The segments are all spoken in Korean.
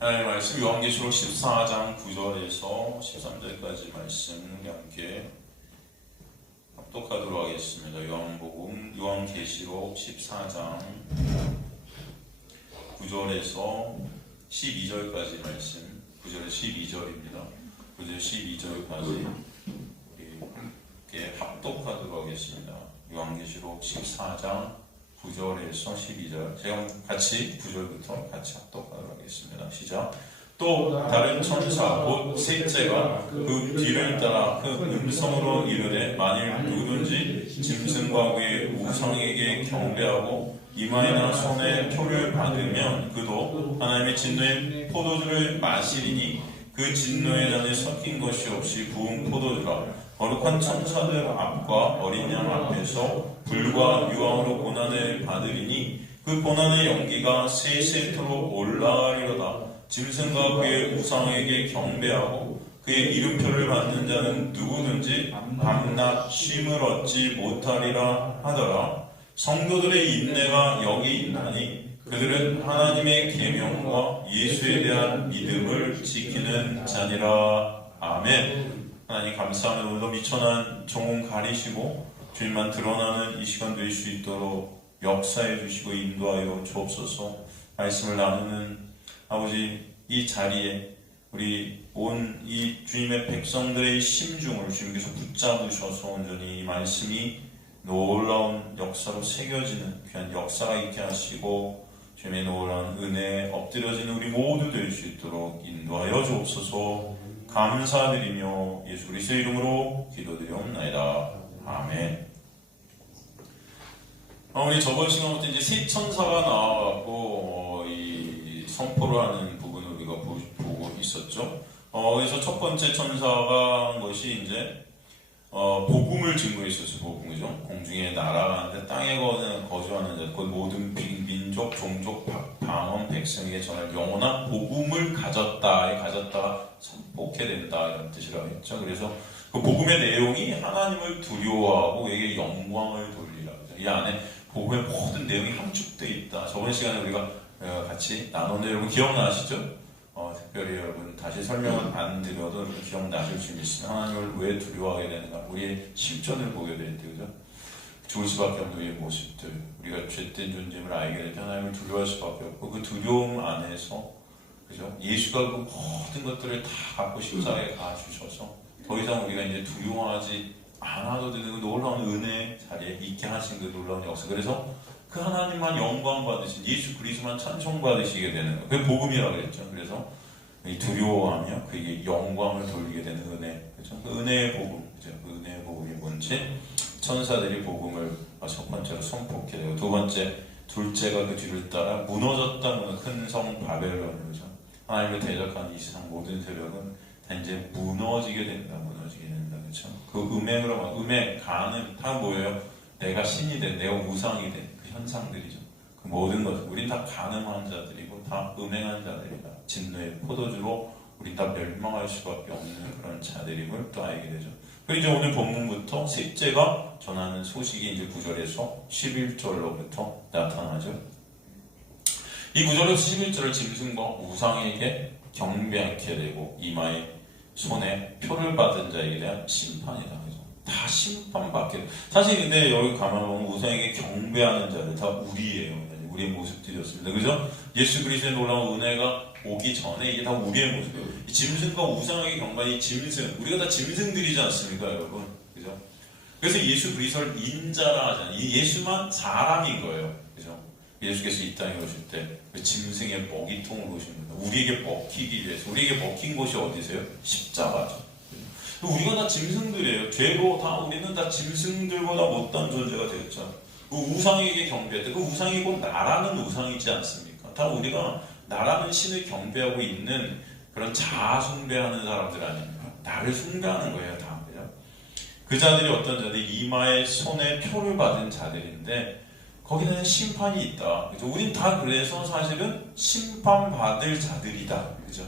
하나님의 말씀 요한계시록 14장 9절에서 13절까지 말씀 함께 합독하도록 하겠습니다. 요한계시록 14장 9절에서 12절까지 말씀, 9절에서 12절입니다. 9절 12절까지 함께 합독하도록 하겠습니다. 요한계시록 14장 9절에서 12절, 제가 같이 9절부터 같이 합독하도록 하겠습니다. 시작. 또 다른 천사 곧 셋째가 그 뒤를 따라 그 음성으로 이르되 만일 누구든지 짐승과 그의 우상에게 경배하고 이마에나 손에 표를 받으면 그도 하나님의 진노의 포도주를 마시리니 그 진노의 잔에 섞인 것이 없이 부은 포도주라. 거룩한 천사들 앞과 어린 양 앞에서 불과 유황으로 고난을 받으리니 그 고난의 연기가 세 세트로 올라가리로다. 짐승과 그의 우상에게 경배하고 그의 이름표를 받는 자는 누구든지 밤낮 쉼을 얻지 못하리라 하더라. 성도들의 인내가 여기 있나니 그들은 하나님의 계명과 예수에 대한 믿음을 지키는 자니라. 아멘. 하나님 감사합니다. 오늘도 미천한 종은 가리시고 주님만 드러나는 이 시간 될 수 있도록 역사해 주시고 인도하여 주옵소서. 말씀을 나누는 아버지 이 자리에 우리 온 이 주님의 백성들의 심중을 주님께서 붙잡으셔서 온전히 이 말씀이 놀라운 역사로 새겨지는 귀한 역사가 있게 하시고 주님의 놀라운 은혜에 엎드려지는 우리 모두 될 수 있도록 인도하여 주옵소서. 감사드리며 예수 그리스도의 이름으로 기도드리옵나이다. 아멘. 우리 저번 시간부터 이제 세 천사가 나와갖고 이 선포를 하는 부분을 우리가 보고 있었죠. 그래서 첫 번째 천사가 한 것이 이제 복음을 증거했었어요. 복음이죠. 공중에 날아가는데 땅에 거주하는 자, 그 모든 민족, 종족, 방언, 백성에게 전할 영원한 복음을 가졌다가 선포케 된다 이런 뜻이라고 했죠. 그래서 그 복음의 내용이 하나님을 두려워하고 그에게 영광을 돌리라. 이 안에 복음의 모든 내용이 함축되어 있다. 저번 시간에 우리가 같이 나눴는데 여러분 기억나시죠? 특별히 여러분 다시 설명은 안 드려도 기억나실 수 있으면 하나님을 왜 두려워하게 되는가, 우리의 실존을 보게 될 때, 그죠? 죽을 수밖에 없는 우리의 모습들, 우리가 죄된 존재임을 알게 될 때 하나님을 두려워할 수밖에 없고, 그 두려움 안에서, 그죠? 예수가 그 모든 것들을 다 갖고 십자가에 가주셔서 더 이상 우리가 이제 두려워하지 않아도 되는 그 놀라운 은혜 자리에 있게 하신 그 놀라운 역사. 그래서 그 하나님만 영광 받으신 예수 그리스도만 찬송 받으시게 되는 거. 그게 복음이라고 그랬죠. 그래서 두려워하며 그에게 영광을 돌리게 되는 은혜. 그죠? 그 은혜의 복음. 그죠? 그 은혜의 복음이 뭔지 천사들이 복음을 첫 번째로 선포하게 되고, 두 번째, 둘째가 그 뒤를 따라 무너졌다 큰 성 바벨론. 그죠? 하나님을 대적하는 이 세상 모든 세력은 다 이제 무너지게 된다. 그죠? 그 음행, 가는 다 뭐예요? 내가 신이 된, 내가 우상이 된 그 현상들이죠. 그 모든 것을 우린 다 가늠한 자들이고 다 음행한 자들이다. 진노의 포도주로 우린 다 멸망할 수밖에 없는 그런 자들임을 또 알게 되죠. 그리고 이제 오늘 본문부터 셋째가 전하는 소식이 이제 9절에서 11절로부터 나타나죠. 이 9절에서 11절을 짐승과 우상에게 경배하게 되고 이마에 손에 표를 받은 자에게 대한 심판이다. 그래서 다 심판받게 돼. 사실 근데 여기 가만 보면 우상에게 경배하는 자들 다 우리예요. 우리의 모습들이었습니다. 그죠? 예수 그리스도의 놀라운 은혜가 오기 전에 이게 다 우리의 모습이에요. 이 짐승과 우상에게 경배하는 이 짐승, 우리가 다 짐승들이지 않습니까, 여러분? 그죠? 그래서 예수 그리스도를 인자라 하잖아요. 이 예수만 사람인 거예요. 그죠? 예수께서 이 땅에 오실 때 그 짐승의 먹이통으로 오신 겁니다. 우리에게 먹히기 위해서. 우리에게 먹힌 곳이 어디세요? 십자가죠. 우리가 다 짐승들이에요. 죄로 다 우리는 다 짐승들보다 못한 존재가 되었죠. 그 우상에게 경배할 때 그 우상이 곧 나라는 우상이지 않습니까? 다 우리가 나라는 신을 경배하고 있는 그런 자아 숭배하는 사람들 아닙니까? 나를 숭배하는 거예요, 다. 그죠? 그 자들이 어떤 자들이 이마에 손에 표를 받은 자들인데 거기는 심판이 있다. 그죠? 우린 다 그래서 사실은 심판받을 자들이다. 그죠?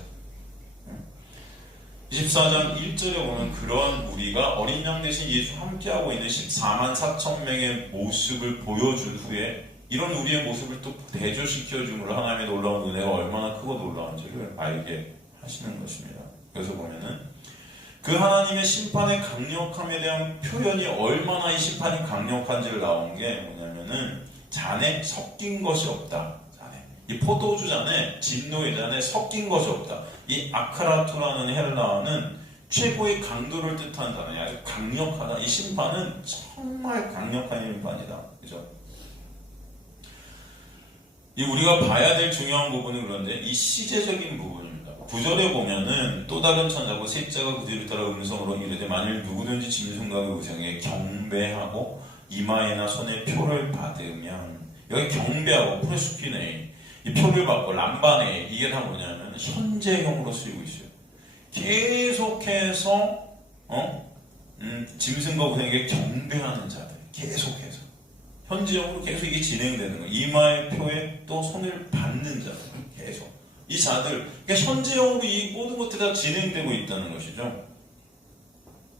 24장 1절에 보면 그런 우리가 어린 양 대신 예수 함께하고 있는 14만 4천 명의 모습을 보여준 후에 이런 우리의 모습을 또 대조시켜 줌으로 하나님의 놀라운 은혜가 얼마나 크고 놀라운지를 알게 하시는 것입니다. 그래서 보면은 그 하나님의 심판의 강력함에 대한 표현이 얼마나 이 심판이 강력한지를 나온 게 뭐냐면은 잔에 섞인 것이 없다. 잔에. 이 포도주 잔에, 진노의 잔에 섞인 것이 없다. 이 아크라투라는 헬라어는 최고의 강도를 뜻하는 단어야. 아주 강력하다. 이 심판은 정말 강력한 심판이다. 그죠? 이 우리가 봐야 될 중요한 부분은 그런데 이 시제적인 부분입니다. 9절에 보면은 또 다른 천사가 셋째가 그 뒤를 따라 음성으로 이르되 만일 누구든지 짐승과 그 우상에 경배하고 이마에나 손에 표를 받으면, 여기 경배하고 프레스퀴네, 이 표를 받고 람바네, 이게 다 뭐냐면 현재형으로 쓰이고 있어요. 계속해서 짐승과 우상에게 경배하는 자들, 계속해서 현재형으로 계속 이게 진행되는 거예요. 이마의 표에 또 손을 받는 자들, 계속 이 자들, 그러니까 현재형으로 이 모든 것들이 다 진행되고 있다는 것이죠.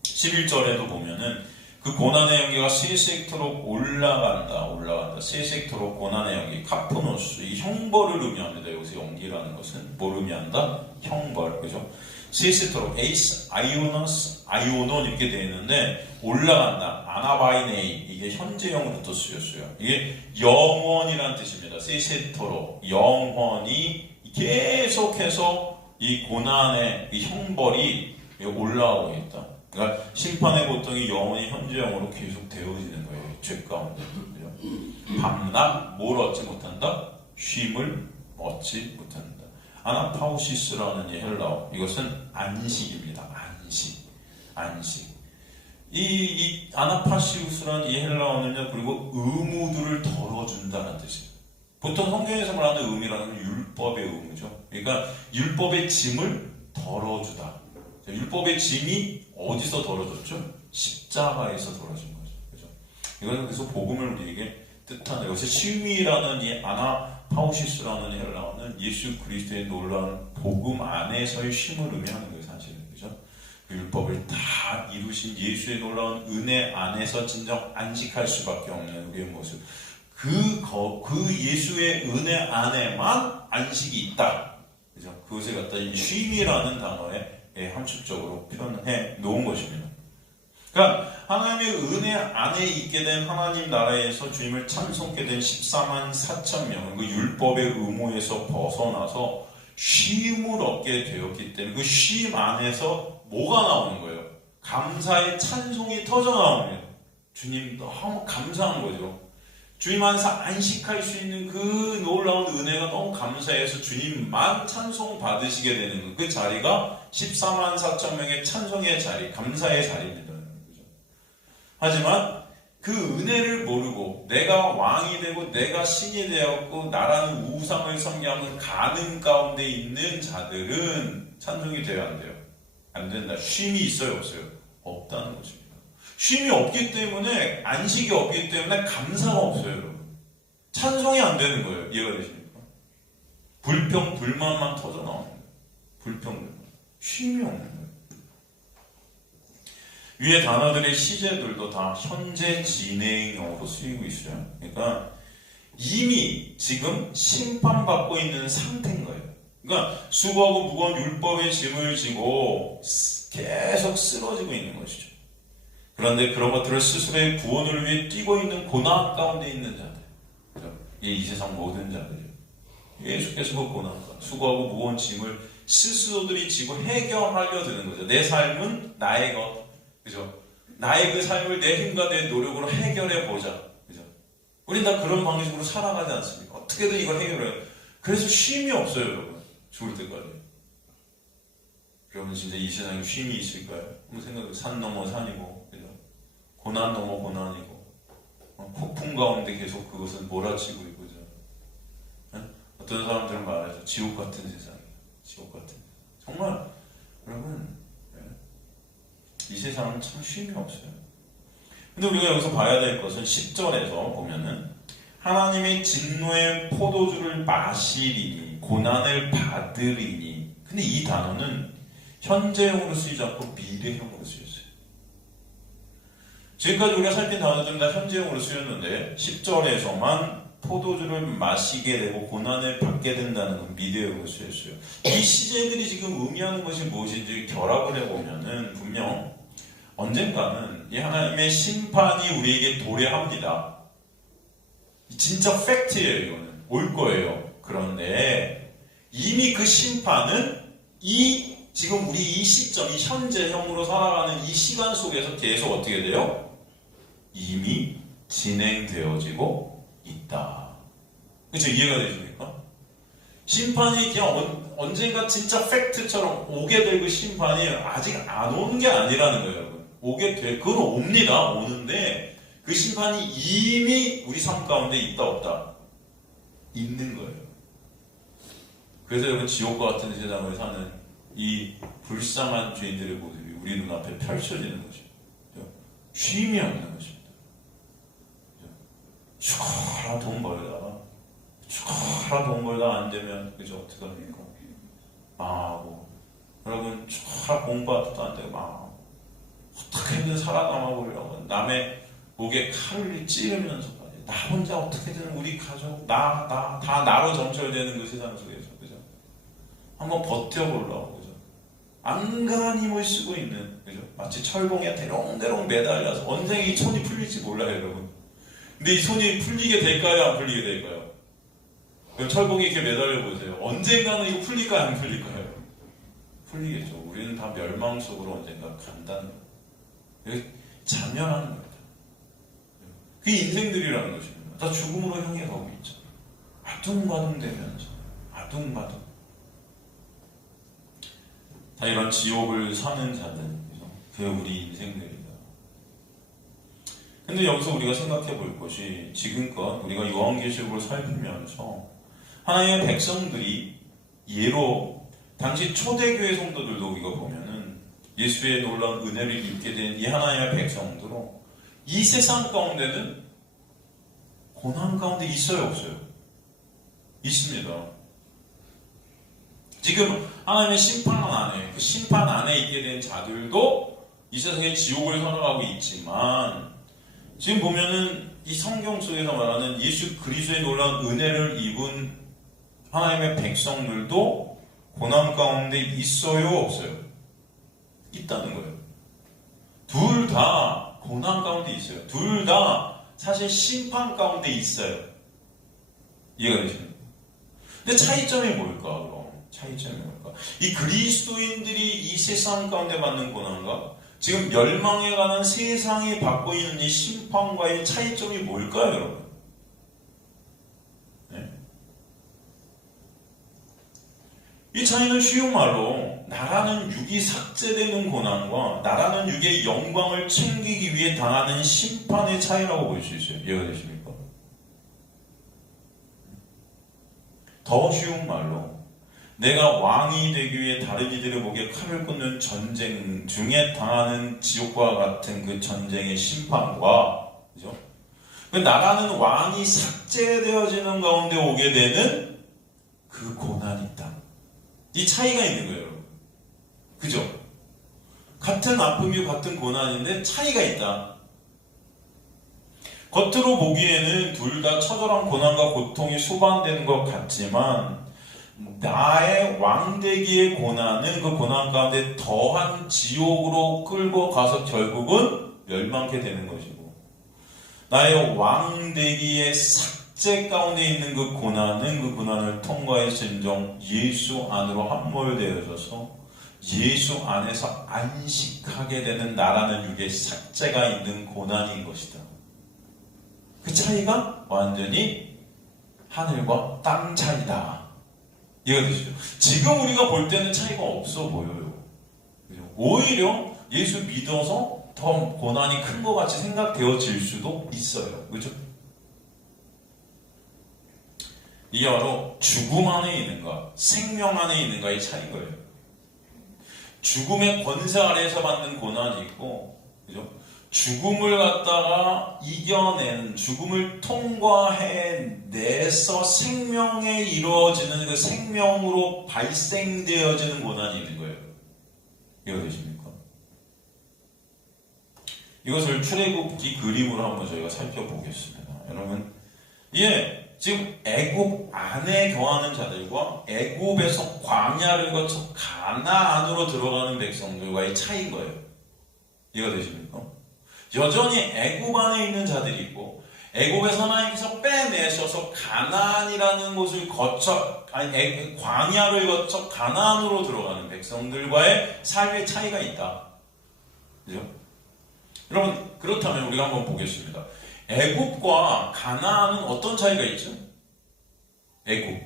11절에도 보면은 그 고난의 연기가 세세토록 올라간다. 세세토록 고난의 연기, 카프노스, 이 형벌을 의미합니다. 여기서 연기라는 것은 뭘 의미한다? 형벌, 그죠? 세세토록, 에이스, 아이오너스, 아이오논 이렇게 되어 있는데 올라간다. 아나바이네이, 이게 현재형으로 또 쓰였어요. 이게 영원이라는 뜻입니다. 세세토록, 영원히 계속해서 이 고난의 이 형벌이 올라오고 있다. 그러니까 심판의 고통이 영원히 현재형으로 계속 되어지는 거예요. 죄 가운데. 밤낮 뭘 얻지 못한다? 쉼을 얻지 못한다. 아나파우시스라는 이 헬라어, 이것은 안식입니다. 안식. 이 아나파시우스라는 이 헬라어는요, 그리고 의무들을 덜어준다는 뜻이에요. 보통 성경에서 말하는 의미라는 건 율법의 의무죠. 그러니까 율법의 짐을 덜어주다. 율법의 짐이 어디서 덜어졌죠? 십자가에서 덜어진 거죠. 그죠? 이거는 그래서 복음을 우리에게 뜻하는, 여기서 쉼이라는 이 아나파우시스라는 헬라어는 예수 그리스도의 놀라운 복음 안에서의 쉼을 의미하는 거예요, 사실은. 그죠? 그 율법을 다 이루신 예수의 놀라운 은혜 안에서 진정 안식할 수밖에 없는 우리의 모습. 그 예수의 은혜 안에만 안식이 있다. 그죠? 그것을 갖다 이 쉼이라는 단어에 함축적으로 표현해 놓은 것입니다. 그러니까 하나님의 은혜 안에 있게 된 하나님 나라에서 주님을 참석하게 된 14만 4천 명은 그 율법의 의무에서 벗어나서 쉼을 얻게 되었기 때문에 그 쉼 안에서 뭐가 나오는 거예요? 감사의 찬송이 터져 나오는 거예요. 주님 너무 감사한 거죠. 주님 안에서 안식할 수 있는 그 놀라운 은혜가 너무 감사해서 주님만 찬송 받으시게 되는 그 자리가 14만 4천 명의 찬송의 자리, 감사의 자리입니다. 그죠? 하지만 그 은혜를 모르고 내가 왕이 되고 내가 신이 되었고 나라는 우상을 섬기는 가능 가운데 있는 자들은 찬송이 돼야 안 돼요. 안 된다. 쉼이 있어요, 없어요? 없다는 것입니다. 쉼이 없기 때문에, 안식이 없기 때문에 감사가 없어요, 여러분. 찬송이 안 되는 거예요. 이해가 되십니까? 불평, 불만만 터져 나오는 거예요. 불평, 불만. 쉼이 없는 거예요. 위의 단어들의 시제들도 다 현재 진행형으로 쓰이고 있어요. 그러니까 이미 지금 심판받고 있는 상태인 거예요. 그러니까 수고하고 무거운 율법의 짐을 지고 계속 쓰러지고 있는 것이죠. 그런데 그런 것들을 스스로의 구원을 위해 뛰고 있는 고난 가운데 있는 자들, 이게 이 세상 모든 자들이에요. 계속해서 그 고난, 수고하고 무거운 짐을 스스로들이 지고 해결하려 드는 거죠. 내 삶은 나의 것, 그죠? 나의 그 삶을 내 힘과 내 노력으로 해결해 보자, 그죠? 우린 다 그런 방식으로 살아가지 않습니까? 어떻게든 이걸 해결해요. 그래서 쉼이 없어요, 여러분. 죽을 때까지. 여러분 진짜 이 세상에 쉼이 있을까요? 한번 생각해요. 산 넘어 산이고, 그죠? 고난 넘어 고난이고, 폭풍 가운데 계속 그것은 몰아치고 있고, 그죠? 어떤 사람들은 말하죠. 지옥 같은 세상이에요. 지옥 같은 세상. 정말 여러분, 이 세상은 참 쉼이 없어요. 근데 우리가 여기서 봐야 될 것은 10절에서 보면은 하나님의 진노의 포도주를 마시리니 고난을 받으리니. 근데 이 단어는 현재형으로 쓰이지 않고 미래형으로 쓰였어요. 지금까지 우리가 살핀 단어들은 다 현재형으로 쓰였는데 10절에서만 포도주를 마시게 되고 고난을 받게 된다는 건 미래의 것이었어요. 이 시제들이 지금 의미하는 것이 무엇인지 결합을 해보면은 분명 언젠가는 이 하나님의 심판이 우리에게 도래합니다. 진짜 팩트예요. 이거는 올 거예요. 그런데 이미 그 심판은 지금 우리 이 시점, 이 현재형으로 살아가는 이 시간 속에서 계속 어떻게 돼요? 이미 진행되어지고 있다. 그렇죠? 이해가 되십니까? 심판이 그냥 언젠가 진짜 팩트처럼 오게 될 그 심판이 아직 안 오는 게 아니라는 거예요, 여러분. 그건 옵니다. 오는데 그 심판이 이미 우리 삶 가운데 있다 없다? 있는 거예요. 그래서 여러분 지옥과 같은 세상을 사는 이 불쌍한 죄인들의 모습이 우리 눈앞에 펼쳐지는 것입니다. 쉼이 없는 것입니다. 죽어라 돈 벌다가 안 되면 그죠? 어떡합니까? 망하고 여러분 죽어라 공부하다도 안 되고 망하고 어떻게든 살아남아 보려고 남의 목에 칼을 찌르면서까지 나 혼자 어떻게든 우리 가족 다 나로 점철되는 그 세상 속에서 그죠? 한번 버텨보려고 그죠? 안간히 힘을 쓰고 있는 그죠? 마치 철봉에 대롱대롱 매달려서 언제 이 손이 풀릴지 몰라요 여러분. 근데 이 손이 풀리게 될까요? 안 풀리게 될까요? 철봉에 이렇게 매달려 보세요. 언젠가는 이거 풀릴까요? 안 풀릴까요? 풀리겠죠. 우리는 다 멸망 속으로 언젠가 간다는 거예요. 잔연하는 겁니다. 그게 인생들이라는 것입니다. 다 죽음으로 향해 가고 있죠. 아둥바둥 되면서 아둥바둥 다 이런 지옥을 사는 자들, 그게 우리 인생들이다. 근데 여기서 우리가 생각해 볼 것이 지금껏 우리가 요한계시록을 살피면서 하나님의 백성들이 예로 당시 초대교회 성도들도 우리가 보면은 예수의 놀라운 은혜를 입게 된 이 하나님의 백성들로 이 세상 가운데는 고난 가운데 있어요 없어요? 있습니다. 지금 하나님의 심판 안에 그 심판 안에 있게 된 자들도 이 세상에 지옥을 살아가고 있지만 지금 보면은 이 성경 속에서 말하는 예수 그리스도의 놀라운 은혜를 입은 하나님의 백성들도 고난 가운데 있어요 없어요? 있다는 거예요. 둘 다 고난 가운데 있어요. 둘 다 사실 심판 가운데 있어요. 이해가 되십니까? 근데 차이점이 뭘까 그럼? 차이점이 뭘까? 이 그리스도인들이 이 세상 가운데 받는 고난과 지금 멸망에 가는 세상이 받고 있는 이 심판과의 차이점이 뭘까요 여러분? 네? 이 차이는 쉬운 말로 나라는 육이 삭제되는 고난과 나라는 육의 영광을 챙기기 위해 당하는 심판의 차이라고 볼 수 있어요. 이해가 되십니까? 더 쉬운 말로 내가 왕이 되기 위해 다른 이들의 목에 칼을 꽂는 전쟁 중에 당하는 지옥과 같은 그 전쟁의 심판과 그죠? 나라는 왕이 삭제되어지는 가운데 오게 되는 그 고난이 있다. 이 차이가 있는 거예요, 여러분. 그죠? 같은 아픔이 같은 고난인데 차이가 있다. 겉으로 보기에는 둘 다 처절한 고난과 고통이 수반되는 것 같지만 나의 왕되기의 고난은 그 고난 가운데 더한 지옥으로 끌고 가서 결국은 멸망케 되는 것이고 나의 왕되기의 삭제 가운데 있는 그 고난은 그 고난을 통과해서 진정 예수 안으로 함몰되어져서 예수 안에서 안식하게 되는 나라는 육의 삭제가 있는 고난인 것이다. 그 차이가 완전히 하늘과 땅 차이다. 이해가 되시죠? 지금 우리가 볼 때는 차이가 없어 보여요. 오히려 예수 믿어서 더 고난이 큰 것 같이 생각되어질 수도 있어요. 그렇죠? 이게 바로 죽음 안에 있는가, 생명 안에 있는가의 차이인 거예요. 죽음의 권세 아래에서 받는 고난이 있고, 그죠? 죽음을 갖다가 이겨낸, 죽음을 통과해내서 생명에 이루어지는 그 생명으로 발생되어지는 고난이 있는 거예요. 이해되십니까? 이것을 출애굽기 그림으로 한번 저희가 살펴보겠습니다. 여러분, 지금 애굽 안에 거하는 자들과 애굽에서 광야를 거쳐 가나안으로 들어가는 백성들과의 차이인 거예요. 이해가 되십니까? 여전히 애굽 안에 있는 자들이 있고 애굽에서 하나님께서 빼내셔서 가나안이라는 곳을 거쳐 광야를 거쳐 가나안으로 들어가는 백성들과의 삶의 차이가 있다. 그죠? 여러분, 그렇다면 우리가 한번 보겠습니다. 애굽과 가나안은 어떤 차이가 있죠? 애굽,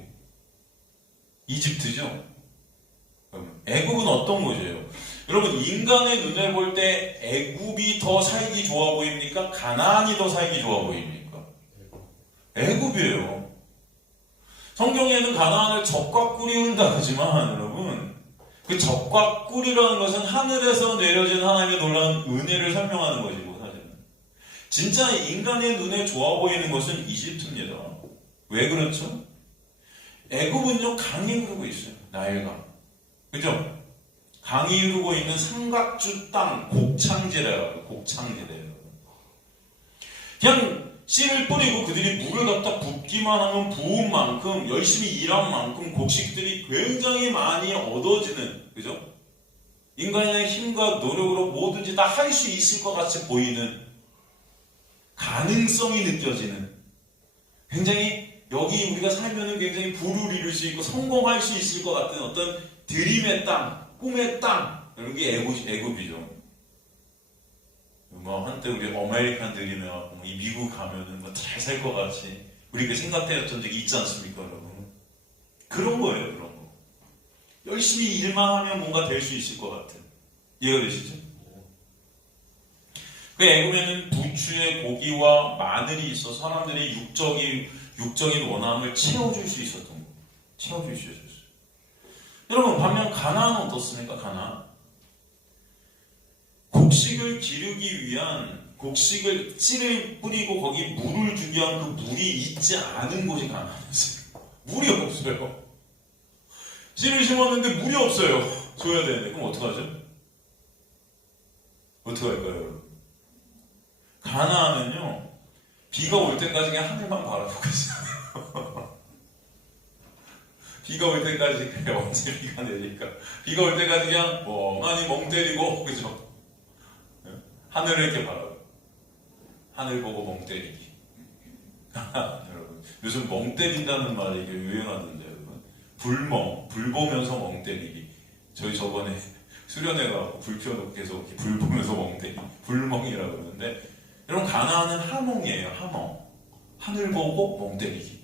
이집트죠. 애굽은 어떤 곳이에요? 여러분, 인간의 눈에 볼 때 애굽이 더 살기 좋아 보입니까? 가나안이 더 살기 좋아 보입니까? 애굽이에요. 성경에는 가나안을 적과 꿀이 흐른다 하지만 여러분, 그 적과 꿀이라는 것은 하늘에서 내려진 하나님의 놀라운 은혜를 설명하는 것이고, 사실은 진짜 인간의 눈에 좋아 보이는 것은 이집트입니다. 왜 그렇죠? 애굽은요, 강이 흐르고 있어요. 나일강. 그죠? 강이 흐르고 있는 삼각주 땅, 곡창지대라고, 곡창지대예요. 그냥 씨를 뿌리고 그들이 물을 갖다 붓기만 하면 부은 만큼, 열심히 일한 만큼 곡식들이 굉장히 많이 얻어지는, 그죠? 인간의 힘과 노력으로 뭐든지 다 할 수 있을 것 같이 보이는, 가능성이 느껴지는, 굉장히 여기 우리가 살면은 굉장히 부를 이룰 수 있고 성공할 수 있을 것 같은 어떤 드림의 땅, 꿈의 땅, 이런 게 애굽이죠. 뭐 한때 우리 아메리칸 드림이나 이 미국 가면은 뭐 잘 살 것 같이 우리가 생각했던 적이 있지 않습니까, 여러분? 그런 거예요, 그런 거. 열심히 일만 하면 뭔가 될 수 있을 것 같은. 이해가 되시죠? 그 애굽에는 부추에 고기와 마늘이 있어서 사람들의 육적인 원함을 채워줄 수 있었던 거예요. 채워줄 수 있었어요. 여러분, 반면 가나안은 어떻습니까? 가나안? 곡식을 기르기 위한, 곡식을 씨를 뿌리고 거기 물을 주기 위한 그 물이 있지 않은 곳이 가나안이었어요. 물이 없어요. 씨를 심었는데 물이 없어요. 줘야 되는데. 그럼 어떡하죠? 어떡할까요, 여러분? 가나안은요, 비가 올 때까지 그냥 하늘만 바라보고 있어요. 비가 올 때까지, 그래, 언제 비가 내릴까? 비가 올 때까지 그냥 멍하니 멍 때리고, 그죠? 하늘을 이렇게 바라보고. 하늘 보고 멍 때리기. 여러분, 요즘 멍 때린다는 말이 이게 유행하는데, 여러분. 불 보면서 멍 때리기. 저희 저번에 수련회가 불 켜놓고 계속 불 보면서 멍 때리기. 불멍이라고 그러는데, 여러분, 가나안은 하몽이에요, 하몽. 하늘 보고 멍 때리기.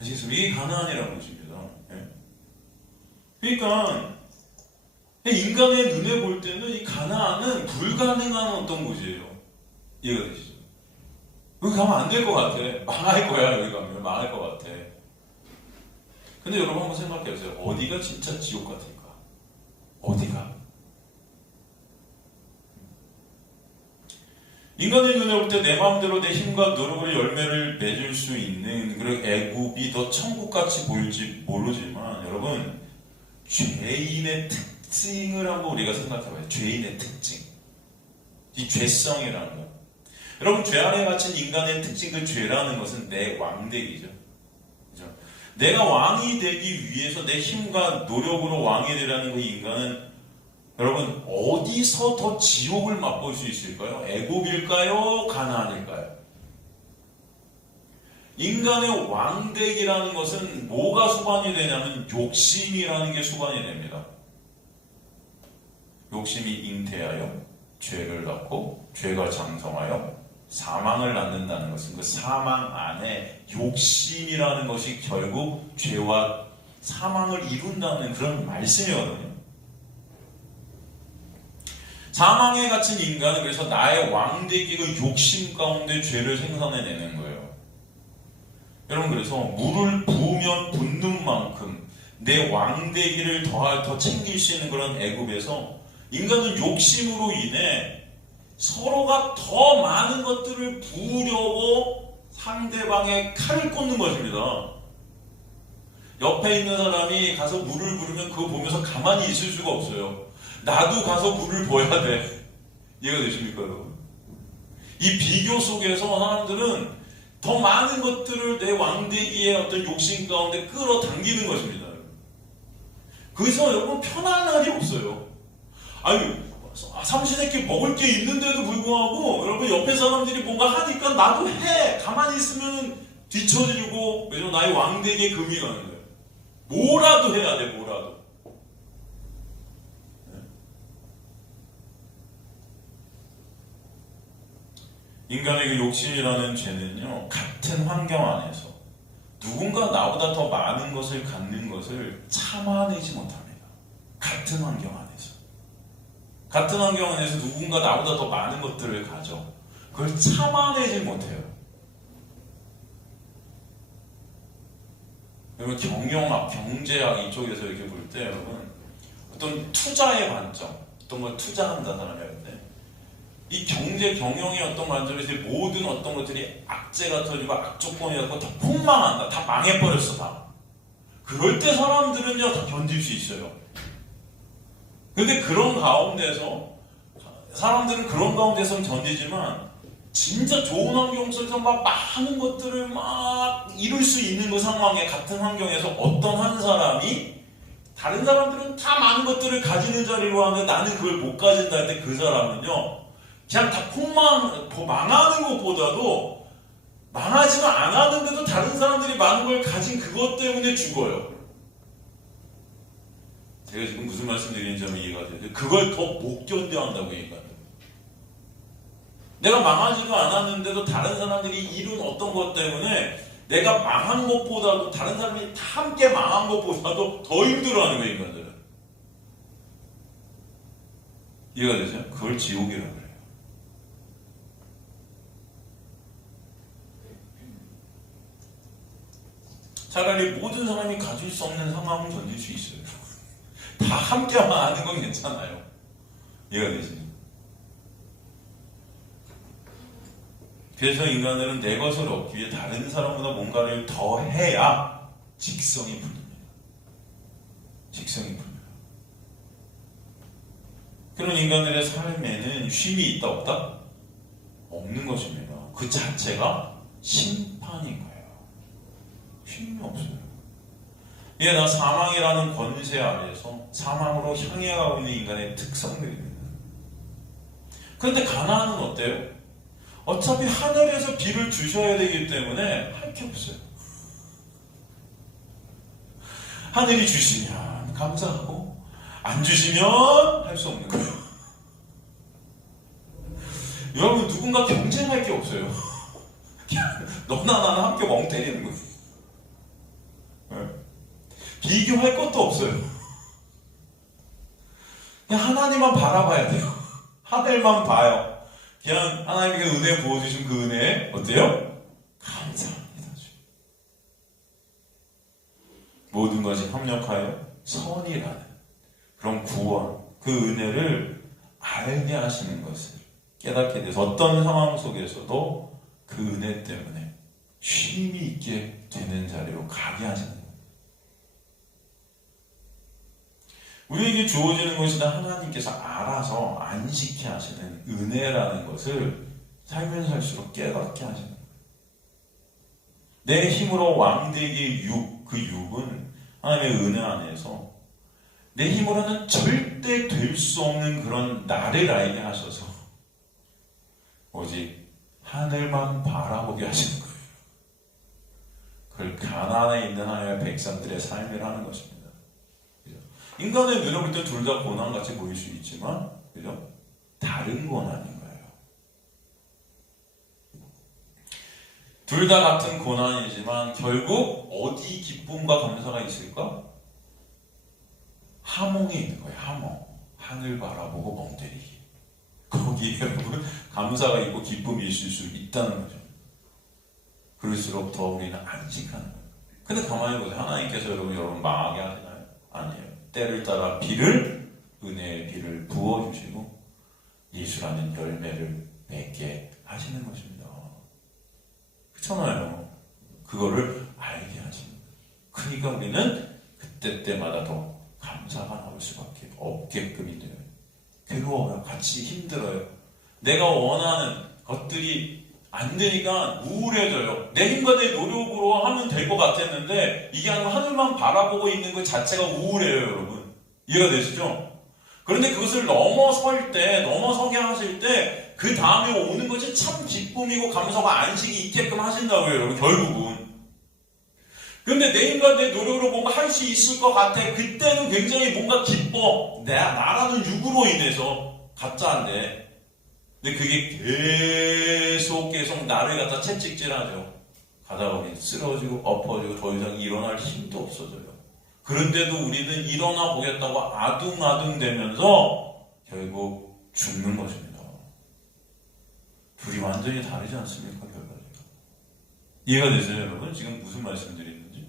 아시겠습니까? 이게 가나안이라는 것입니다. 그러니까, 인간의 눈에 볼 때는 이 가나안은 불가능한 어떤 곳이에요. 이해가 되시죠? 여기 가면 안 될 것 같아. 망할 거야, 여기 가면. 망할 것 같아. 근데 여러분 한번 생각해 보세요. 어디가 진짜 지옥 같을까? 어디가? 인간의 눈에 볼 때 내 마음대로 내 힘과 노력으로 열매를 맺을 수 있는 그런 애굽이 더 천국같이 보일지 모르지만 여러분, 죄인의 특징을 한번 우리가 생각해봐요. 죄인의 특징. 이 죄성이라는 거. 여러분, 죄 안에 갇힌 인간의 특징, 그 죄라는 것은 내 왕되기죠. 그죠? 내가 왕이 되기 위해서 내 힘과 노력으로 왕이 되라는 그 인간은 여러분, 어디서 더 지옥을 맛볼 수 있을까요? 애굽일까요? 가나안일까요? 인간의 왕되기라는 것은 뭐가 수반이 되냐면 욕심이라는 게 수반이 됩니다. 욕심이 잉태하여 죄를 낳고 죄가 장성하여 사망을 낳는다는 것은 그 사망 안에 욕심이라는 것이 결국 죄와 사망을 이룬다는 그런 말씀이거든요. 사망에 갇힌 인간은 그래서 나의 왕되기 그 욕심 가운데 죄를 생산해내는 거예요. 여러분, 그래서 물을 부으면 붓는 만큼 내 왕되기를 더 챙길 수 있는 그런 애굽에서 인간은 욕심으로 인해 서로가 더 많은 것들을 부으려고 상대방의 칼을 꽂는 것입니다. 옆에 있는 사람이 가서 물을 부으면 그거 보면서 가만히 있을 수가 없어요. 나도 가서 물을 부어야 돼. 이해가 되십니까, 여러분? 이 비교 속에서 사람들은 더 많은 것들을 내 왕되기의 어떤 욕심 가운데 끌어당기는 것입니다. 그래서 여러분 편한 날이 없어요. 아니 삼시세끼 먹을 게 있는데도 불구하고 여러분 옆에 사람들이 뭔가 하니까 나도 해. 가만히 있으면 뒤처지고 왜냐면 나의 왕되기에 금이 가는 거예요. 뭐라도 해야 돼. 뭐라도. 인간의 그 욕심이라는 죄는요, 같은 환경 안에서 누군가 나보다 더 많은 것을 갖는 것을 참아내지 못합니다. 같은 환경 안에서. 같은 환경 안에서 누군가 나보다 더 많은 것들을 가져. 그걸 참아내지 못해요. 여러분, 경제학 이쪽에서 이렇게 볼 때, 여러분, 어떤 투자의 관점, 어떤 걸 투자한다, 사람이 할 때, 이 경제 경영의 어떤 관점에서 모든 어떤 것들이 악재가 터지고 악조건이 갖고 다 폭망한다. 다 망해버렸어, 다. 그럴 때 사람들은요, 다 견딜 수 있어요. 근데 그런 가운데서, 사람들은 그런 가운데서는 견디지만, 진짜 좋은 환경 속에서 막 많은 것들을 막 이룰 수 있는 그 상황에, 같은 환경에서 어떤 한 사람이 다른 사람들은 다 많은 것들을 가지는 자리로 하는데 나는 그걸 못 가진다 할 때 그 사람은요, 그냥 다 망하는 것보다도 망하지는 않았는데도 다른 사람들이 많은 걸 가진 그것 때문에 죽어요. 제가 지금 무슨 말씀 드리는지 하면 이해가 돼요. 그걸 더 못 견뎌 한다고 얘기해요. 내가 망하지도 않았는데도 다른 사람들이 이룬 어떤 것 때문에 내가 망한 것보다도 다른 사람이 다 함께 망한 것보다도 더 힘들어하는 거예요, 인간들은. 이해가 되죠? 그걸 지옥이라고 해요. 차라리 모든 사람이 가질 수 없는 상황을 견딜 수 있어요. 다 함께만 하는 건 괜찮아요. 이해가 되지? 그래서 인간들은 내 것을 얻기 위해 다른 사람보다 뭔가를 더 해야 직성이 풀립니다. 직성이 풀려요. 그런 인간들의 삶에는 쉼이 있다 없다? 없는 것입니다. 그 자체가 심판인 거예요. 쉼이 없어요. 이게 다 사망이라는 권세 아래에서 사망으로 향해 가고 있는 인간의 특성들입니다. 그런데 가나안은 어때요? 어차피 하늘에서 비를 주셔야 되기 때문에 할 게 없어요. 하늘이 주시면 감사하고 안 주시면 할 수 없는 거예요. 여러분 누군가 경쟁할 게 없어요. 너나 나나 함께 멍 때리는 거예요. 비교할 것도 없어요. 그냥 하나님만 바라봐야 돼요. 하늘만 봐요. 그냥 하나님께 은혜 부어주신 그 은혜에 어때요? 감사합니다. 모든 것이 협력하여 선이라는 그런 구원, 그 은혜를 알게 하시는 것을 깨닫게 돼서 어떤 상황 속에서도 그 은혜 때문에 쉼이 있게 되는 자리로 가게 하시는 거예요. 우리에게 주어지는 것이 다 하나님께서 알아서 안식케 하시는 은혜라는 것을 살면 살수록 깨닫게 하시는 거예요. 내 힘으로 왕되기의 그 육은 하나님의 은혜 안에서 내 힘으로는 절대 될 수 없는 그런 나를 알게 하셔서 오직 하늘만 바라보게 하시는 거예요. 그걸 가나안에 있는 하나님의 백성들의 삶이라는 것입니다. 인간의 눈에 볼 때 둘 다 고난같이 보일 수 있지만, 그죠? 다른 고난인 거예요. 둘 다 같은 고난이지만, 결국 어디 기쁨과 감사가 있을까? 하몽이 있는 거예요, 하몽. 하늘 바라보고 멍 때리기. 거기에 여러분, 감사가 있고 기쁨이 있을 수 있다는 거죠. 그럴수록 더 우리는 안식하는 거예요. 근데 가만히 보세요. 하나님께서 여러분 망하게 하시나요? 아니에요. 때를 따라 은혜의 비를 부어주시고 예수라는 열매를 맺게 하시는 것입니다. 그렇잖아요. 그거를 알게 하십니다. 그러니까 우리는 그때마다 더 감사가 나올 수밖에 없게끔이 돼요. 괴로워요. 같이 힘들어요. 내가 원하는 것들이 안 되니까 우울해져요. 내 힘과 내 노력으로 하면 될 것 같았는데 이게 아니고 하늘만 바라보고 있는 것 자체가 우울해요, 여러분. 이해가 되시죠? 그런데 그것을 넘어서게 하실 때 그 다음에 오는 것이 참 기쁨이고 감사가 안식이 있게끔 하신다고요, 여러분, 결국은. 근데 내 힘과 내 노력으로 뭔가 할 수 있을 것 같아. 그때는 굉장히 뭔가 기뻐. 나라는 육으로 인해서 가짜인데. 근데 그게 계속 나를 갖다 채찍질하죠. 가다 보니 쓰러지고 엎어지고 더 이상 일어날 힘도 없어져요. 그런데도 우리는 일어나 보겠다고 아둥아둥 되면서 결국 죽는 것입니다. 둘이 완전히 다르지 않습니까, 결과가? 이해가 되세요, 여러분? 지금 무슨 말씀드리는지?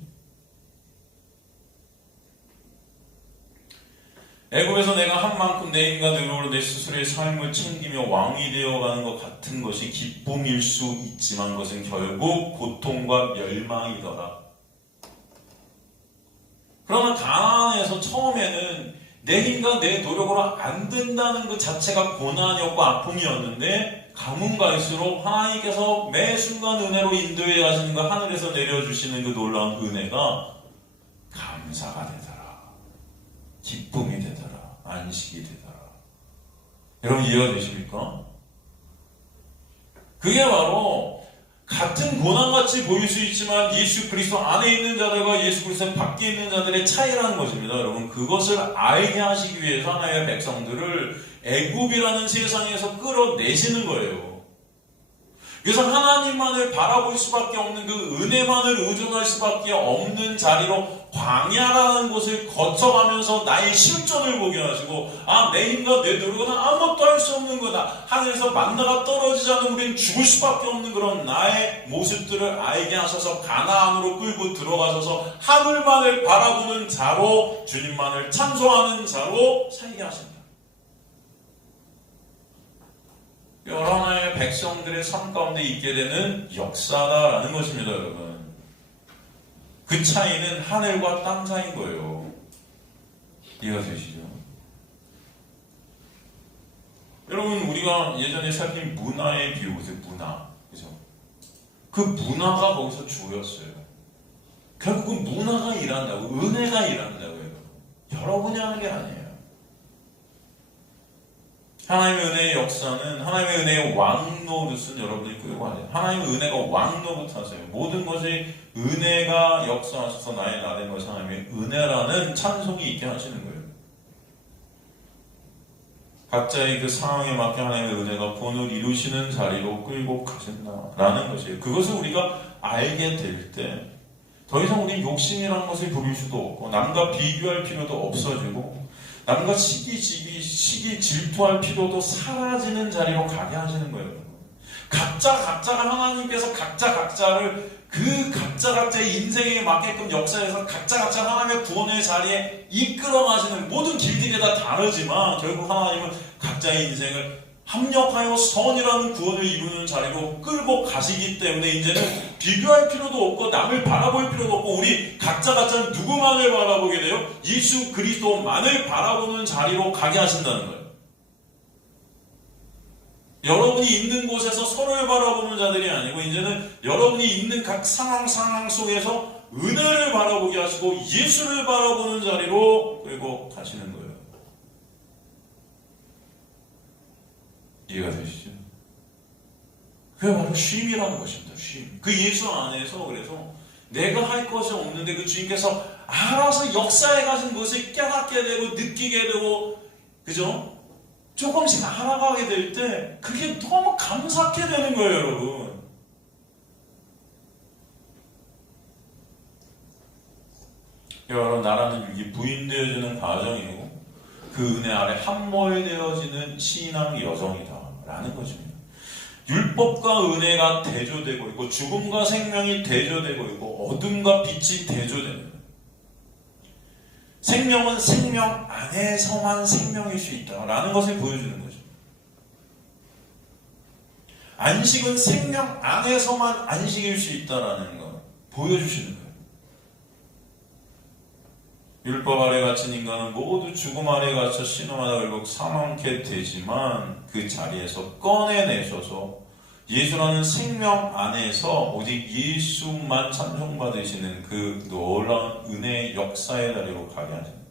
애굽에서 내가 한 만큼 내 힘과 노력으로 내 스스로의 삶을 챙기며 왕이 되어가는 것 같은 것이 기쁨일 수 있지만 그것은 결국 고통과 멸망이더라. 그러나 가나안에서 처음에는 내 힘과 내 노력으로 안 된다는 것 자체가 고난이었고 아픔이었는데 가면 갈수록 하나님께서 매 순간 은혜로 인도해 가시는 거, 하늘에서 내려주시는 그 놀라운 은혜가 감사가 되더라. 기쁨이 되더라. 안식이 되더라. 여러분 이해가 되십니까? 그게 바로 같은 고난같이 보일 수 있지만 예수 그리스도 안에 있는 자들과 예수 그리스도 밖에 있는 자들의 차이라는 것입니다. 여러분 그것을 알게 하시기 위해서 하나님의 백성들을 애굽이라는 세상에서 끌어내시는 거예요. 그래서 하나님만을 바라볼 수밖에 없는 그 은혜만을 의존할 수밖에 없는 자리로 광야라는 곳을 거쳐가면서 나의 실존을 보게 하시고 내 힘과 내 노력은 아무것도 할 수 없는 거다. 하늘에서 만나가 떨어지지 않으면 우리는 죽을 수밖에 없는 그런 나의 모습들을 알게 하셔서 가나안으로 끌고 들어가셔서 하늘만을 바라보는 자로 주님만을 찬송하는 자로 살게 하신다. 여러 하나의 백성들의 삶 가운데 있게 되는 역사다라는 것입니다, 여러분. 그 차이는 하늘과 땅 차이인 거예요. 이해가 되시죠? 여러분, 우리가 예전에 살핀 문화에 비유보세요, 문화. 그죠? 그 문화가 거기서 주였어요. 결국은 문화가 일한다고, 은혜가 일한다고요. 여러분이 하는 게 아니에요. 하나님의 은혜의 역사는 하나님의 은혜의 왕노릇은 여러분들이 끌고 가세요. 하나님의 은혜가 왕노릇 하세요. 모든 것이 은혜가 역사하셔서 나의 나된 것이 하나님의 은혜라는 찬송이 있게 하시는 거예요. 각자의 그 상황에 맞게 하나님의 은혜가 본을 이루시는 자리로 끌고 가신다라는 것이에요. 그것을 우리가 알게 될 때 더 이상 우리는 욕심이라는 것을 부릴 수도 없고 남과 비교할 필요도 없어지고 남과 시기 질투할 필요도 사라지는 자리로 가게 하시는 거예요. 각자가 하나님께서 각자를 그 각자의 인생에 맞게끔 역사에서 각자 하나님의 구원의 자리에 이끌어 가시는 모든 길들이 다 다르지만 결국 하나님은 각자의 인생을 합력하여 선이라는 구원을 이루는 자리로 끌고 가시기 때문에 이제는 비교할 필요도 없고 남을 바라볼 필요도 없고 우리 각자는 누구만을 바라보게 돼요? 예수 그리스도만을 바라보는 자리로 가게 하신다는 거예요. 여러분이 있는 곳에서 서로를 바라보는 자들이 아니고 이제는 여러분이 있는 각 상황 속에서 은혜를 바라보게 하시고 예수를 바라보는 자리로 끌고 가시는 거예요. 이해가 되시죠? 그게 바로 쉼이라는 것입니다. 쉼. 그 예수 안에서 그래서 내가 할 것이 없는데 그 주님께서 알아서 역사에 가신 것을 깨닫게 되고 느끼게 되고 그죠? 조금씩 알아가게 될 때 그게 너무 감사하게 되는 거예요, 여러분. 여러분, 나라는 육이 부인되어지는 과정이고 그 은혜 아래 함몰되어지는 신앙 여정이다라는 것입니다. 율법과 은혜가 대조되고 있고 죽음과 생명이 대조되고 있고 어둠과 빛이 대조되는 생명은 생명 안에서만 생명일 수 있다라는 것을 보여주는 거죠. 안식은 생명 안에서만 안식일 수 있다라는 걸 보여주시는 거예요. 율법 아래 갇힌 인간은 모두 죽음 아래 갇혀 신음하다 결국 사망케 되지만 그 자리에서 꺼내내셔서 예수라는 생명 안에서 오직 예수만 찬송받으시는 그 놀라운 은혜의 역사의 자리로 가게 하십니다.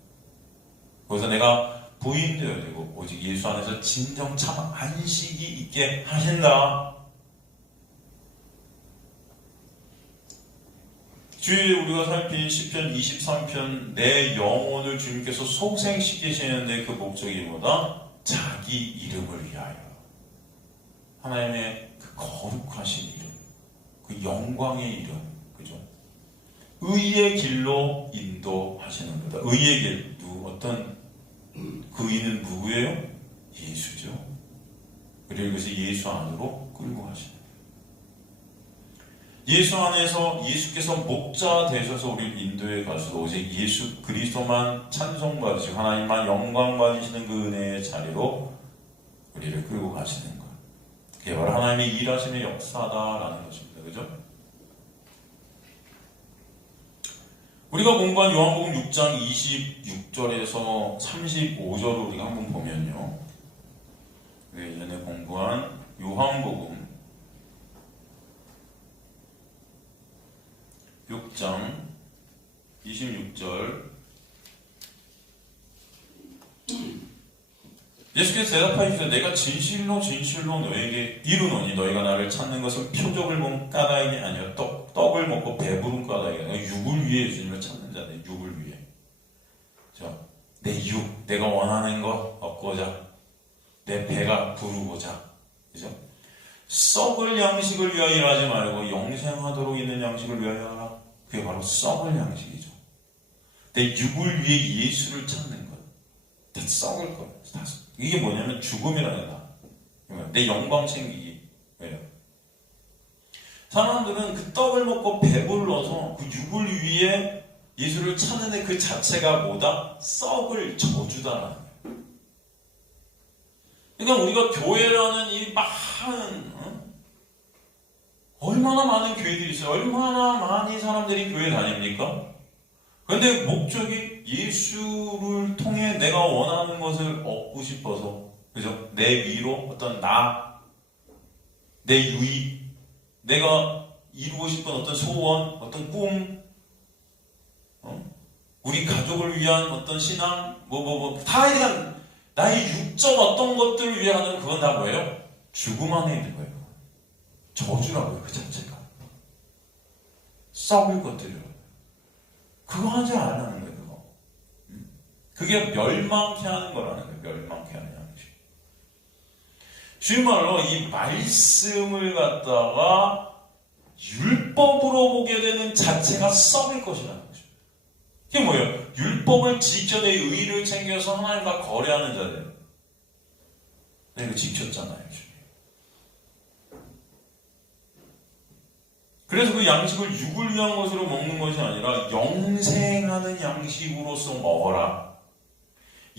거기서 내가 부인되어야 되고 오직 예수 안에서 진정 참 안식이 있게 하신다. 주일에 우리가 살핀 시편 23편 내 영혼을 주님께서 소생시키시는데 그 목적이 뭐다? 자기 이름을 위하여. 하나님의 그 거룩하신 이름, 그 영광의 이름, 그죠? 의의 길로 인도하시는 거다. 의의 길, 어떤 그 의는 누구예요? 예수죠. 그리고 이것을 예수 안으로 끌고 가시는 거예요. 예수 안에서 예수께서 목자 되셔서 우리를 인도해 가셔서 오직 예수 그리스도만 찬송받으시고 하나님만 영광 받으시는 그 은혜의 자리로 우리를 끌고 가시는 거예요. 그게 바로 하나님의 일하시는 역사다라는 것입니다. 그죠? 우리가 공부한 요한복음 6장 26절에서 35절을 우리가 한번 보면요. 예전에 공부한 요한복음 6장 26절 예수께서 대답하시되 내가 진실로 진실로 너에게 이르노니 너희가 나를 찾는 것은 표적을 본 까닭이 아니라 떡을 먹고 배부른 까닭이 아니라 육을 위해 예수님을 찾는 자네. 육을 위해. 내 육, 내가 원하는 거 얻고자, 내 배가 부르고자, 그죠? 썩을 양식을 위하여 일하지 말고 영생하도록 있는 양식을 위하여 하라. 그게 바로 썩을 양식이죠. 내 육을 위해 예수를 찾는 것. 다 썩을 거예요. 이게 뭐냐면 죽음이라는 거. 내 영광 챙기기. 왜요? 사람들은 그 떡을 먹고 배불러서 그 육을 위해 예수를 찾는 그 자체가 뭐다? 썩을 저주다라는 거예요. 그러니까 우리가 교회라는 이 많은 얼마나 많은 교회들이 있어요. 얼마나 많이 사람들이 교회 다닙니까? 그런데 목적이 예수를 통해 내가 원하는 것을 얻고 싶어서, 그죠? 내 위로 어떤 내 유익, 내가 이루고 싶은 어떤 소원, 어떤 꿈, 우리 가족을 위한 어떤 신앙, 다 그냥 나의 육적 어떤 것들을 위해 하는 그건 다 뭐예요? 죽음 안에 있는 거예요. 저주라고요, 그 자체가. 썩을 것들이요. 그거 하지 않으라는 거예요, 그거. 그게 멸망케 하는 거라는 거예요, 멸망케 하는 양식. 쉬운 말로 이 말씀을 갖다가 율법으로 보게 되는 자체가 썩을 것이라는 거죠. 그게 뭐예요? 율법을 지켜 내 의의를 챙겨서 하나님과 거래하는 자들. 내가 지켰잖아요. 그래서 그 양식을 육을 위한 것으로 먹는 것이 아니라 영생하는 양식으로서 먹어라.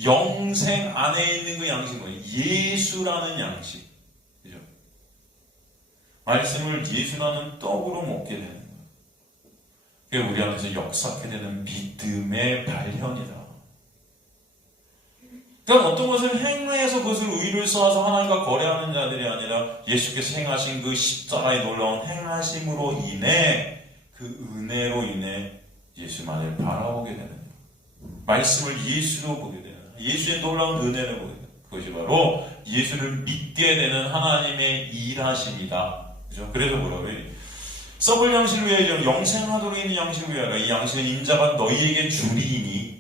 영생 안에 있는 그 양식은 예수라는 양식. 그죠? 말씀을 예수라는 떡으로 먹게 되는 거예요. 그게 우리 안에서 역사하게 되는 믿음의 발현이다. 그러니까 어떤 것을 행해서 그것을 의를 쌓아서 하나님과 거래하는 자들이 아니라 예수께서 행하신 그 십자가의 놀라운 행하심으로 인해 그 은혜로 인해 예수만을 바라보게 되는 거예요. 말씀을 예수로 보게 되는 예수의 놀라운 은혜를 보게 되는 그것이 바로 예수를 믿게 되는 하나님의 일하심이다. 그죠? 그래서 뭐라고요? 썩을 양식을 위하여 영생하도록 있는 양식을 위하여 이 양식은 인자가 너희에게 주리이니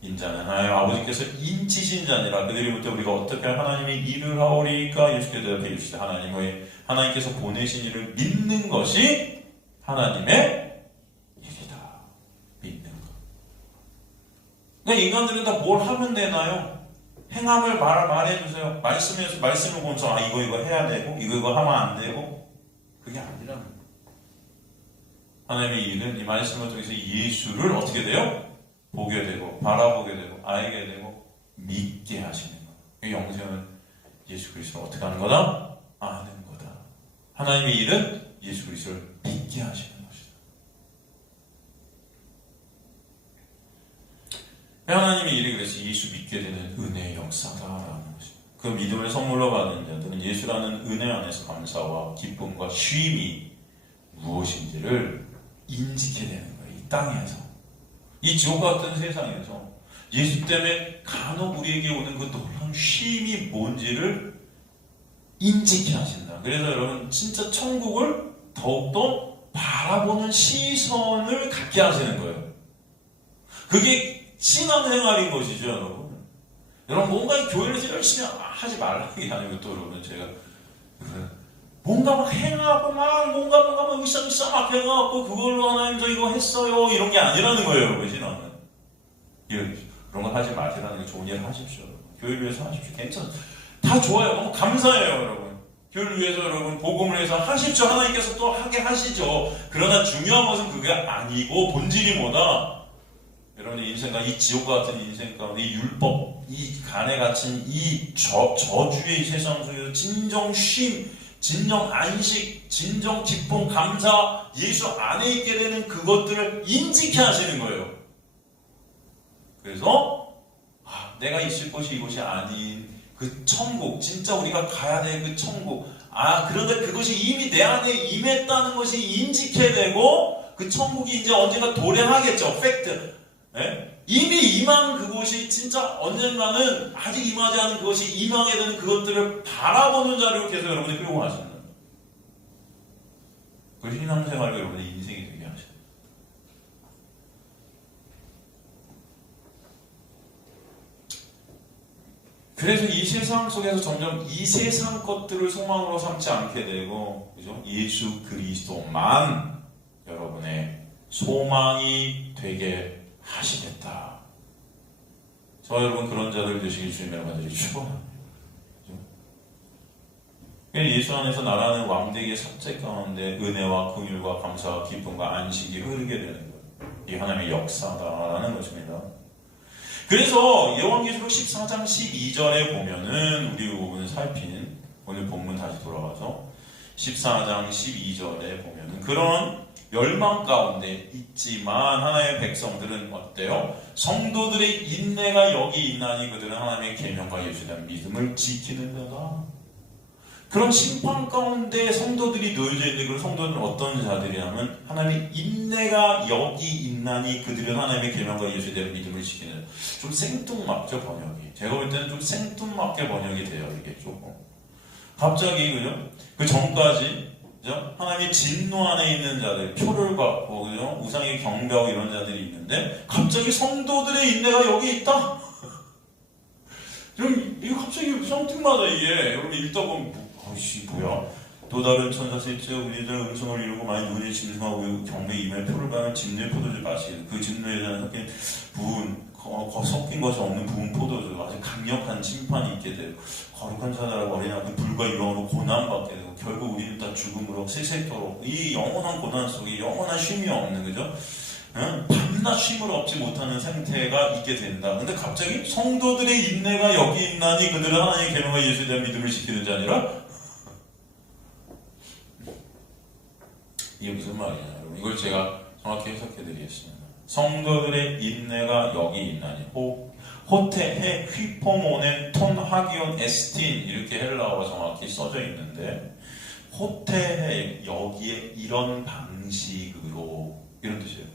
인자는 하나님 아버지께서 인치신 자니라. 그들이부터 우리가 어떻게 하나님의 일을 하오리까? 예수께서 대답해 주시되 하나님께서 보내신 일을 믿는 것이 하나님의 일이다. 믿는 것. 그러니까 인간들은 다 뭘 하면 되나요? 행함을 말해주세요. 말씀을 보면서 이거 해야 되고 이거 하면 안 되고 그게 아니라는 거예요. 하나님의 일은 이 말씀을 통해서 예수를 어떻게 돼요? 보게 되고 바라보게 되고 알게 되고 믿게 하시는 거예요. 영생은 예수 그리스도를 어떻게 하는 거다? 아는 거다. 하나님의 일은 예수 그리스도를 믿게 하시는 것이다. 하나님의 일이 그래서 예수 믿게 되는 은혜의 역사다라는 것입니다. 그 믿음을 선물로 받은 자들은 예수라는 은혜 안에서 감사와 기쁨과 쉼이 무엇인지를 인지게 되는 거예요. 이 땅에서, 이 지옥 같은 세상에서 예수 때문에 간혹 우리에게 오는 그 놀라운 쉼이 뭔지를 인지케 하신다. 그래서 여러분 진짜 천국을 더욱더 바라보는 시선을 갖게 하시는 거예요. 그게 신앙생활인 것이죠, 여러분. 여러분 뭔가 교회에서 열심히 하지 말라는 게 아니고, 또 여러분 제가 뭔가 막 행하고 뭔가 으쌰으쌰 막 해갖고 그걸로 하나님 저 이거 했어요 이런 게 아니라는 거예요, 여러분. 신앙은 그런 거 하지 마시라는 게, 좋은 일 하십시오. 교회를 위해서 하십시오. 괜찮아요. 다 좋아요. 너무 감사해요, 여러분. 교회를 위해서 여러분 복음을 위해서 하십시오. 하나님께서 또 하게 하시죠. 그러나 중요한 것은 그게 아니고, 본질이 뭐다? 여러분의 인생과 이 지옥 같은 인생 가운데 이 율법, 이 간에 갇힌 이 저주의 이 세상 속에서 진정 쉼, 진정 안식, 진정 기쁨, 감사, 예수 안에 있게 되는 그것들을 인지케 하시는 거예요. 그래서 내가 있을 곳이 이곳이 아닌 그 천국, 진짜 우리가 가야 될 그 천국, 그런데 그것이 이미 내 안에 임했다는 것이 인지케 되고, 그 천국이 이제 언젠가 도래하겠죠. 팩트. 네? 이미 임한 그곳이 진짜 언젠가는 아직 임하지 않은 그것이 임하게 되는 그것들을 바라보는 자리로 계속 여러분이 끌고 가신다. 그 신앙생활과 여러분의 인생이 되게 하셔요. 그래서 이 세상 속에서 점점 이 세상 것들을 소망으로 삼지 않게 되고, 그죠? 예수 그리스도만 여러분의 소망이 되게 하시겠다. 저 여러분 그런 자들 되시길 주님의 간절히 축원합니다. 예수 안에서 나라는 왕되게 삭제 가운데 은혜와 긍휼과 감사와 기쁨과 안식이 흐르게 되는 거예요. 이 하나님의 역사다라는 것입니다. 그래서 요한계시록 14장 12절에 보면은, 우리 부분을 살핀 오늘 본문 다시 돌아가서 14장 12절에 보면은, 그런 멸망 가운데 있지만 하나님의 백성들은 어때요? 성도들의 인내가 여기 있나니 그들은 하나님의 계명과 예수에 대한 믿음을 지키는 자다. 그런 심판 가운데 성도들이 놓여져 있는 그런 성도들은 어떤 자들이냐면, 하나님의 인내가 여기 있나니 그들은 하나님의 계명과 예수에 대한 믿음을 지키는 자. 좀 생뚱맞죠, 번역이. 제가 볼 때는 좀 생뚱맞게 번역이 돼요, 이게 조금. 갑자기, 그죠? 그 전까지 그죠? 하나님의 진노 안에 있는 자들, 표를 받고, 그죠? 우상에 경배하고 이런 자들이 있는데, 갑자기 성도들의 인내가 여기 있다? 그럼, 이거 갑자기 성뚱마다 이게, 여러분 읽다 보면, 뭐야? 또 다른 천사 셋째 우리들 음성을 이루고 많이 눈이 짐승하고 경배 임에 표를 받으면 진노의 포도주 마시는, 그 진노에 대한 섞인 부은, 섞인 것이 없는 부은 포도주, 아주 강력한 심판이 있게 돼요. 거룩한 자들하고 어린아이 불과 유황으로 고난받게 되고, 결국 우리는 다 죽음으로 세세토록 이 영원한 고난 속에 영원한 쉼이 없는, 그죠? 밤낮 쉼을 얻지 못하는 상태가 있게 된다. 근데 갑자기 성도들의 인내가 여기 있나니 그들은 하나님의 계명과 예수에 대한 믿음을 지키는 자 아니라, 이게 무슨 말이냐, 여러분. 이걸 제가 정확히 해석해 드리겠습니다. 성도들의 인내가 여기 있나니, 호테헤 휘포모넨 톤 하기온 에스틴, 이렇게 헬라어가 정확히 써져 있는데, 호테헤, 여기에 이런 방식으로, 이런 뜻이에요.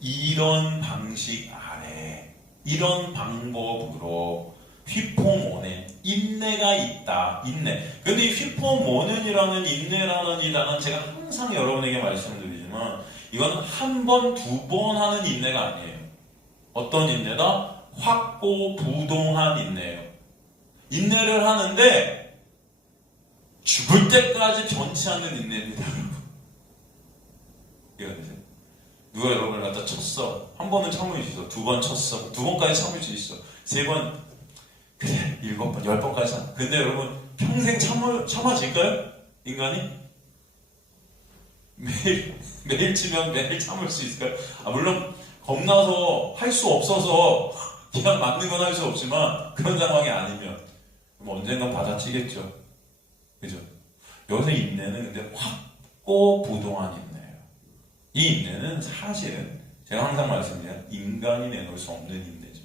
이런 방식 아래, 이런 방법으로 휘포모넨, 인내가 있다. 인내. 근데 이 휘포모넨이라는 인내라는 이 단어는 제가 항상 여러분에게 말씀드리지만, 이거는 한 번, 두 번 하는 인내가 아니에요. 어떤 인내다? 확고부동한 인내예요. 인내를 하는데 죽을 때까지 변치 않는 인내입니다, 여러분. 이해가되세요? 누가 여러분을 갖다 쳤어. 한 번은 참을 수 있어. 두 번 쳤어. 두 번까지 참을 수 있어. 세 번, 그래, 7번, 10번까지 참. 근데 여러분, 평생 참아질까요? 인간이? 매일 치면 매일 참을 수 있을까요? 물론, 겁나서 할 수 없어서 그냥 맞는 건 할 수 없지만, 그런 상황이 아니면, 언젠간 받아치겠죠. 그죠? 여기서 인내는 근데 확고부동한 인내예요. 이 인내는 사실은, 제가 항상 말씀드려요. 인간이 내놓을 수 없는 인내죠.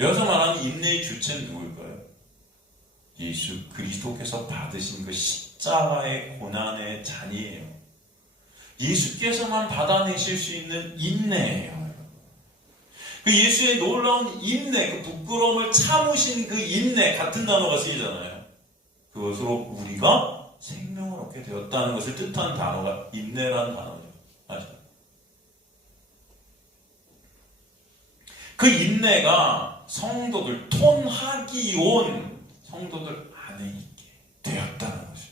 여기서 말하는 인내의 주체는 누굴까요? 예수 그리스도께서 받으신 그 십자가의 고난의 잔이에요. 예수께서만 받아내실 수 있는 인내예요. 그 예수의 놀라운 인내, 그 부끄러움을 참으신 그 인내, 같은 단어가 쓰이잖아요. 그것으로 우리가 생명을 얻게 되었다는 것을 뜻하는 단어가 인내라는 단어죠. 맞아요. 그 인내가 성도들, 톤하기온 성도들 안에 있게 되었다는 것입니다.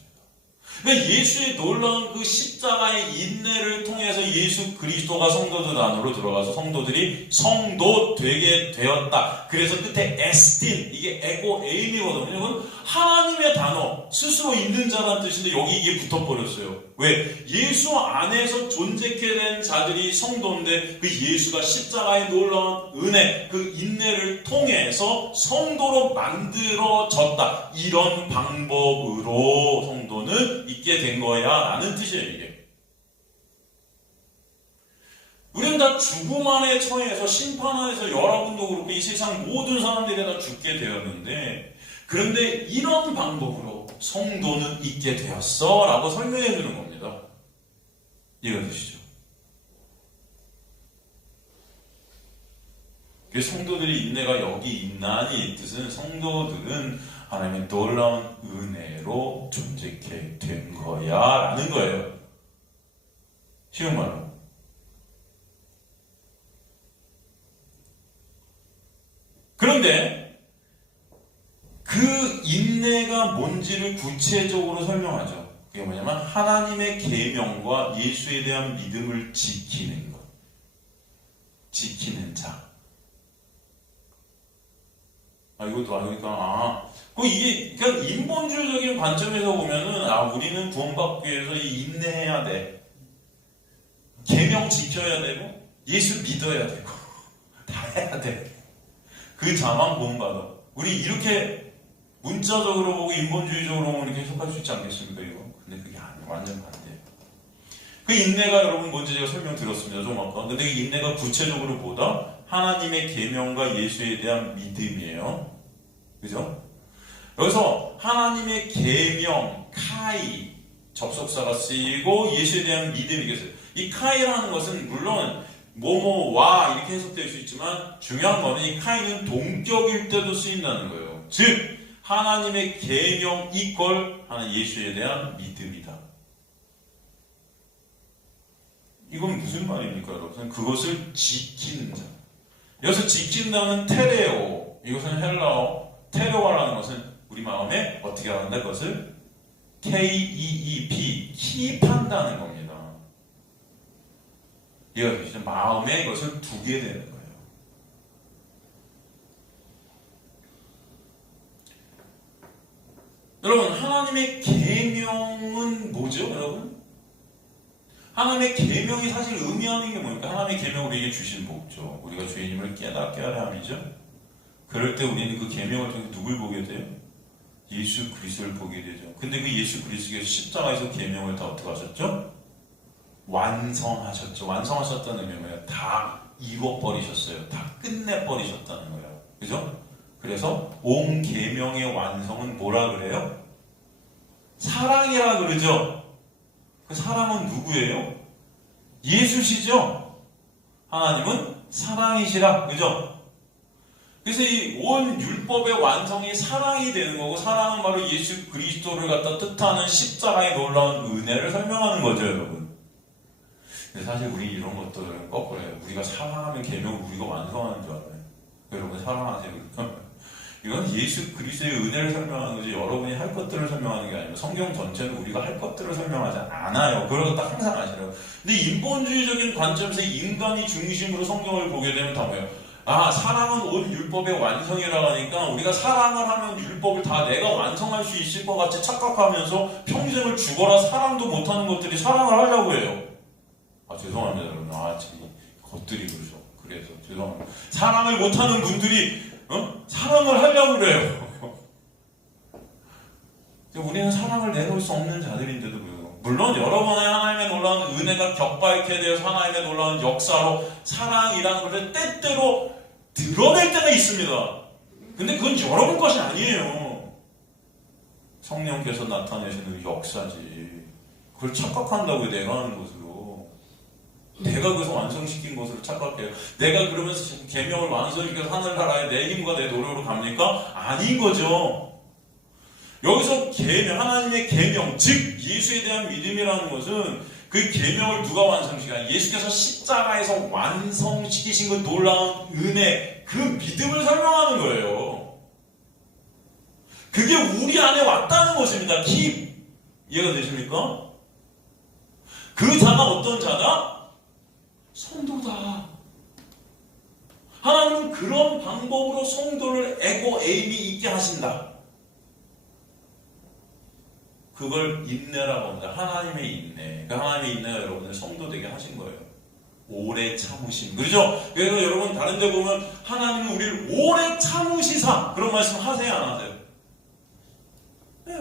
그러니까 예수의 놀라운 그 십자가의 인내를 통해서 예수 그리스도가 성도들 안으로 들어가서 성도들이 성도 되게 되었다. 그래서 끝에 에스틴, 이게 에고 에임이거든요. 이건 하나님의 단어, 스스로 있는 자라는 뜻인데 여기 이게 붙어버렸어요. 왜? 예수 안에서 존재케 된 자들이 성도인데 그 예수가 십자가의 놀라운 은혜, 그 인내를 통해서 성도로 만들어졌다. 이런 방법으로 성도는 있게 된 거야 라는 뜻이에요. 이게 우리는 다 죽음 안에 처해서 심판 안에서 여러분도 그렇고 이 세상 모든 사람들이 다 죽게 되었는데, 그런데 이런 방법으로 성도는 있게 되었어 라고 설명해 주는 겁니다. 이해되시죠? 그 성도들의 인내가 여기 있나니, 이 뜻은 성도들은 하나님의 놀라운 은혜로 존재케 된 거야 라는 거예요. 쉬운 말로. 그런데 그 인내가 뭔지를 구체적으로 설명하죠. 그게 뭐냐면 하나님의 계명과 예수에 대한 믿음을 지키는 것. 지키는 자. 이것도 그러니까 이게 그러니까 인본주의적인 관점에서 보면은 우리는 구원받기 위해서 인내해야 돼. 계명 지켜야 되고 예수 믿어야 되고 다 해야 돼. 그 자만 구원받아. 우리 이렇게 문자적으로 보고 인본주의적으로 보면 이렇게 해석할 수 있지 않겠습니까? 이거. 근데 그게 아니에요. 완전 반대예요. 그 인내가 여러분 뭔지 제가 설명드렸습니다. 좀 아까. 근데 그 인내가 구체적으로 보다 하나님의 계명과 예수에 대한 믿음이에요. 그죠? 여기서 하나님의 계명, 카이, 접속사가 쓰이고 예수에 대한 믿음이겠어요. 이 카이라는 것은 물론 뭐뭐와 이렇게 해석될 수 있지만 중요한 거는 이 카이는 동격일 때도 쓰인다는 거예요. 즉 하나님의 계명 이퀄 하나님 예수에 대한 믿음이다. 이건 무슨 말입니까, 여러분? 그것을 지키는 자. 여기서 지킨다는 테레오, 이것은 헬라어 테레오라는 것은 우리 마음에 어떻게 하는데 그것을 KEEP, 킵한다는 겁니다. 이해가 마음에 이것을 두게 되는 거예요. 여러분, 하나님의 계명은 뭐죠, 여러분? 하나님의 계명이 사실 의미하는 게 뭡니까? 하나님의 계명으로 우리에게 주신 복죠. 우리가 주님을 깨닫게 하려 함이죠. 그럴 때 우리는 그 계명을 통해 누굴 보게 돼요? 예수 그리스도를 보게 되죠. 근데 그 예수 그리스도께서 십자가에서 계명을 다 어떻게 하셨죠? 완성하셨죠. 완성하셨다는 의미는 뭐예요? 다 이뤄버리셨어요. 다 끝내버리셨다는 거예요. 그죠? 그래서 온 계명의 완성은 뭐라 그래요? 사랑이라 그러죠. 그 사랑은 누구예요? 예수시죠? 하나님은 사랑이시라. 그죠? 그래서 이 온 율법의 완성이 사랑이 되는 거고, 사랑은 바로 예수 그리스도를 갖다 뜻하는 십자가의 놀라운 은혜를 설명하는 거죠, 여러분. 근데 사실 우리 이런 것들은 거꾸로요. 우리가 사랑하면 계명을 우리가 완성하는 줄 알아요. 여러분 사랑하세요. 이건 예수 그리스도의 은혜를 설명하는 거지 여러분이 할 것들을 설명하는 게 아니고 성경 전체는 우리가 할 것들을 설명하지 않아요. 그걸 딱 항상 아시라고. 근데 인본주의적인 관점에서 인간이 중심으로 성경을 보게 되면 다 뭐예요? 사랑은 온 율법의 완성이라고 하니까 우리가 사랑을 하면 율법을 다 내가 완성할 수 있을 것 같이 착각하면서 평생을 죽어라 사랑도 못하는 것들이 사랑을 하려고 해요. 죄송합니다 여러분. 지금 것들이 그러죠. 그래서 죄송합니다. 사랑을 못하는 분들이 사랑을 하려고 그래요. 우리는 사랑을 내놓을 수 없는 자들인데도 불구하고, 물론 여러분의 하나님의 놀라운 은혜가 격발케 되어서 하나님의 놀라운 역사로 사랑이라는 것을 때때로 드러낼 때가 있습니다. 근데 그건 여러분 것이 아니에요. 성령께서 나타내시는 역사지. 그걸 착각한다고요, 내가 하는 것으로. 내가 그것을 완성시킨 것으로 착각해요. 내가 그러면서 계명을 완성시켜서 하늘나라에 내 힘과 내 노력으로 갑니까? 아닌 거죠. 여기서 계명, 하나님의 계명, 즉 예수에 대한 믿음이라는 것은 그 계명을 누가 완성시키냐? 예수께서 십자가에서 완성시키신 그 놀라운 은혜, 그 믿음을 설명하는 거예요. 그게 우리 안에 왔다는 것입니다. 이해가 되십니까? 그 자가 어떤 자다? 성도다. 하나님은 그런 방법으로 성도를 에임이 있게 하신다. 그걸 인내라고 합니다. 하나님의 인내. 그 하나님의 인내가 여러분을 성도 되게 하신 거예요. 오래 참으심. 그렇죠? 그래서 여러분 다른 데 보면 하나님은 우리를 오래 참으시사. 그런 말씀 하세요, 안 하세요? 네.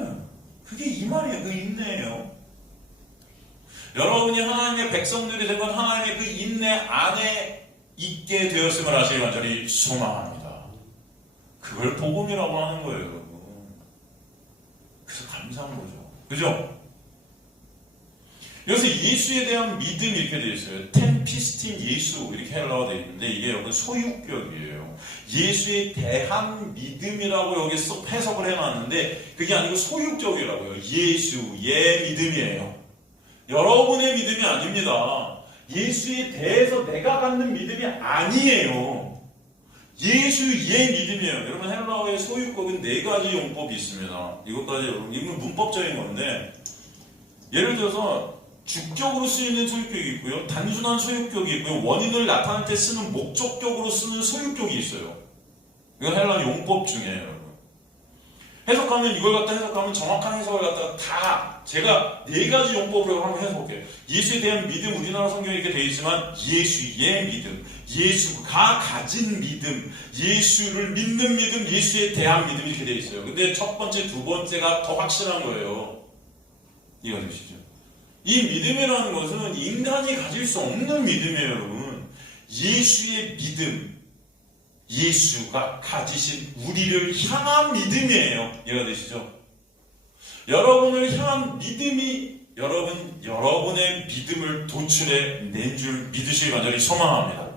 그게 이 말이에요. 그 인내예요. 여러분이 하나님의 백성들이 된 건 하나님의 그 인내 안에 있게 되었음을 아시기 간절히 소망합니다. 그걸 복음이라고 하는 거예요, 여러분. 그래서 감사한 거죠. 그죠? 여기서 예수에 대한 믿음이 이렇게 되어 있어요. 텐피스틴 예수 이렇게 헬라어가 되어 있는데 이게 여러분 소유격이에요. 예수에 대한 믿음이라고 여기 쏙 해석을 해놨는데 그게 아니고 소유격이라고요. 예수의 믿음이에요. 여러분의 믿음이 아닙니다. 예수에 대해서 내가 갖는 믿음이 아니에요. 예수의 믿음이에요. 여러분 헬라어의 소유격은 4가지 용법이 있습니다. 이것까지 여러분 이건 문법적인 건데 예를 들어서 주격으로 쓰이는 소유격이 있고요. 단순한 소유격이 있고요. 원인을 나타낼 때 쓰는 목적격으로 쓰는 소유격이 있어요. 이건 헬라어 용법 중이에요. 여러분. 해석하면 이걸 갖다 해석하면 정확한 해석을 갖다가 다 제가 4가지 용법으로 한번 해석할게요. 예수에 대한 믿음, 우리나라 성경에 이렇게 되어 있지만 예수의 믿음, 예수가 가진 믿음, 예수를 믿는 믿음, 예수에 대한 믿음 이렇게 되어 있어요. 근데 첫 번째, 두 번째가 더 확실한 거예요. 이해가 되시죠? 이 믿음이라는 것은 인간이 가질 수 없는 믿음이에요, 여러분. 예수의 믿음, 예수가 가지신 우리를 향한 믿음이에요. 이해가 되시죠? 여러분을 향한 믿음이 여러분의 믿음을 도출해 낸 줄 믿으시길 간절히 소망합니다.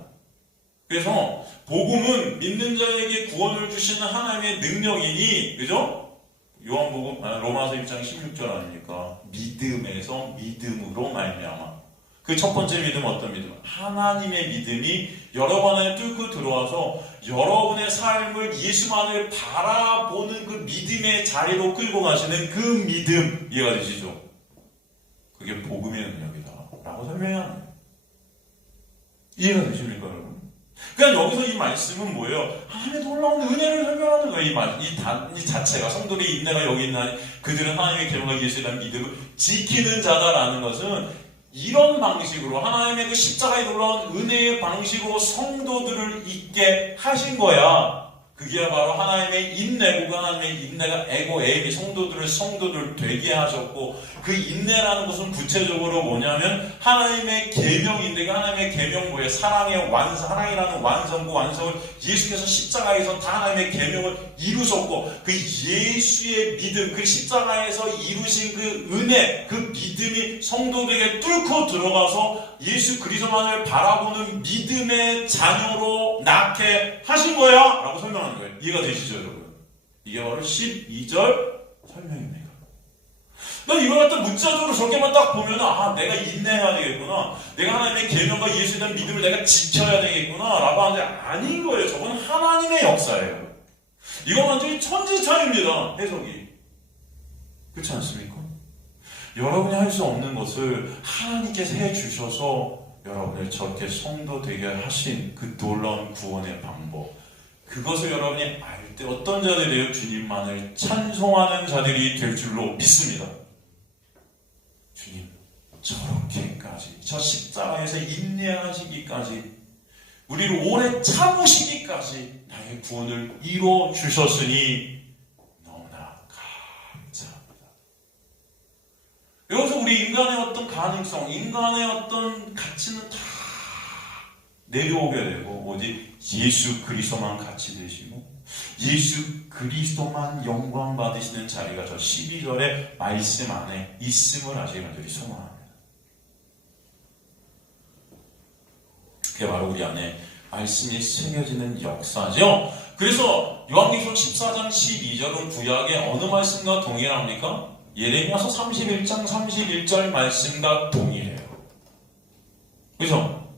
그래서 복음은 믿는 자에게 구원을 주시는 하나님의 능력이니, 그죠? 요한복음 로마서 1장 16절 아닙니까? 믿음에서 믿음으로 말미암아. 그 첫 번째 믿음은 어떤 믿음? 하나님의 믿음이 여러분 안에 뚫고 들어와서 여러분의 삶을 예수만을 바라보는 그 믿음의 자리로 끌고 가시는 그 믿음. 이해가 되시죠? 그게 복음의 능력이다 라고 설명하는 거예요. 이해가 되십니까 여러분? 그러니까 여기서 이 말씀은 뭐예요? 하나님의 놀라운 은혜를 설명하는 거예요. 이 자체가 성도의 인내가 여기 있나니 그들은 하나님의 계명과 예수에 대한 믿음을 지키는 자다라는 것은 이런 방식으로 하나님의 그 십자가에 놀라운 은혜의 방식으로 성도들을 있게 하신 거야. 그게 바로 하나님의 인내고, 하나님의 인내가 에임이 성도들 되게 하셨고, 그 인내라는 것은 구체적으로 뭐냐면 하나님의 계명인데, 그 하나님의 계명 뭐예요? 사랑이라는 완성을 예수께서 십자가에서 다 하나님의 계명을 이루셨고, 그 예수의 믿음, 그 십자가에서 이루신 그 은혜, 그 믿음이 성도들에게 뚫고 들어가서 예수 그리스도만을 바라보는 믿음의 자녀로 낳게 하신 거야 라고 설명하는 거예요. 이해가 되시죠 여러분? 이게 바로 12절 설명입니다. 너 이걸 갖다 문자적으로 저렇게만 딱 보면 내가 인내해야 되겠구나, 내가 하나님의 계명과 예수에 대한 믿음을 내가 지켜야 되겠구나 라고 하는데 아닌 거예요. 저건 하나님의 역사예요. 이건 완전히 천지차입니다. 해석이. 그렇지 않습니까? 여러분이 할 수 없는 것을 하나님께서 해주셔서 여러분을 저렇게 성도 되게 하신 그 놀라운 구원의 방법, 그것을 여러분이 알 때 어떤 자들이에요? 주님만을 찬송하는 자들이 될 줄로 믿습니다. 주님, 저렇게까지 저 십자가에서 인내하시기까지 우리를 오래 참으시기까지 나의 구원을 이루어 주셨으니 너무나 감사합니다. 여기서 우리 인간의 어떤 가능성, 인간의 어떤 가치는 다 내려오게 되고, 예수 그리스도만 가치 되시고 예수 그리스도만 영광 받으시는 자리가 저 12절의 말씀 안에 있음을 아시기 간절히 소망합니다. 그게 바로 우리 안에 말씀이 새겨지는 역사죠. 그래서 요한계시록 14장 12절은 구약의 어느 말씀과 동일합니까? 예레미야서 31장 31절 말씀과 동일해요. 그죠?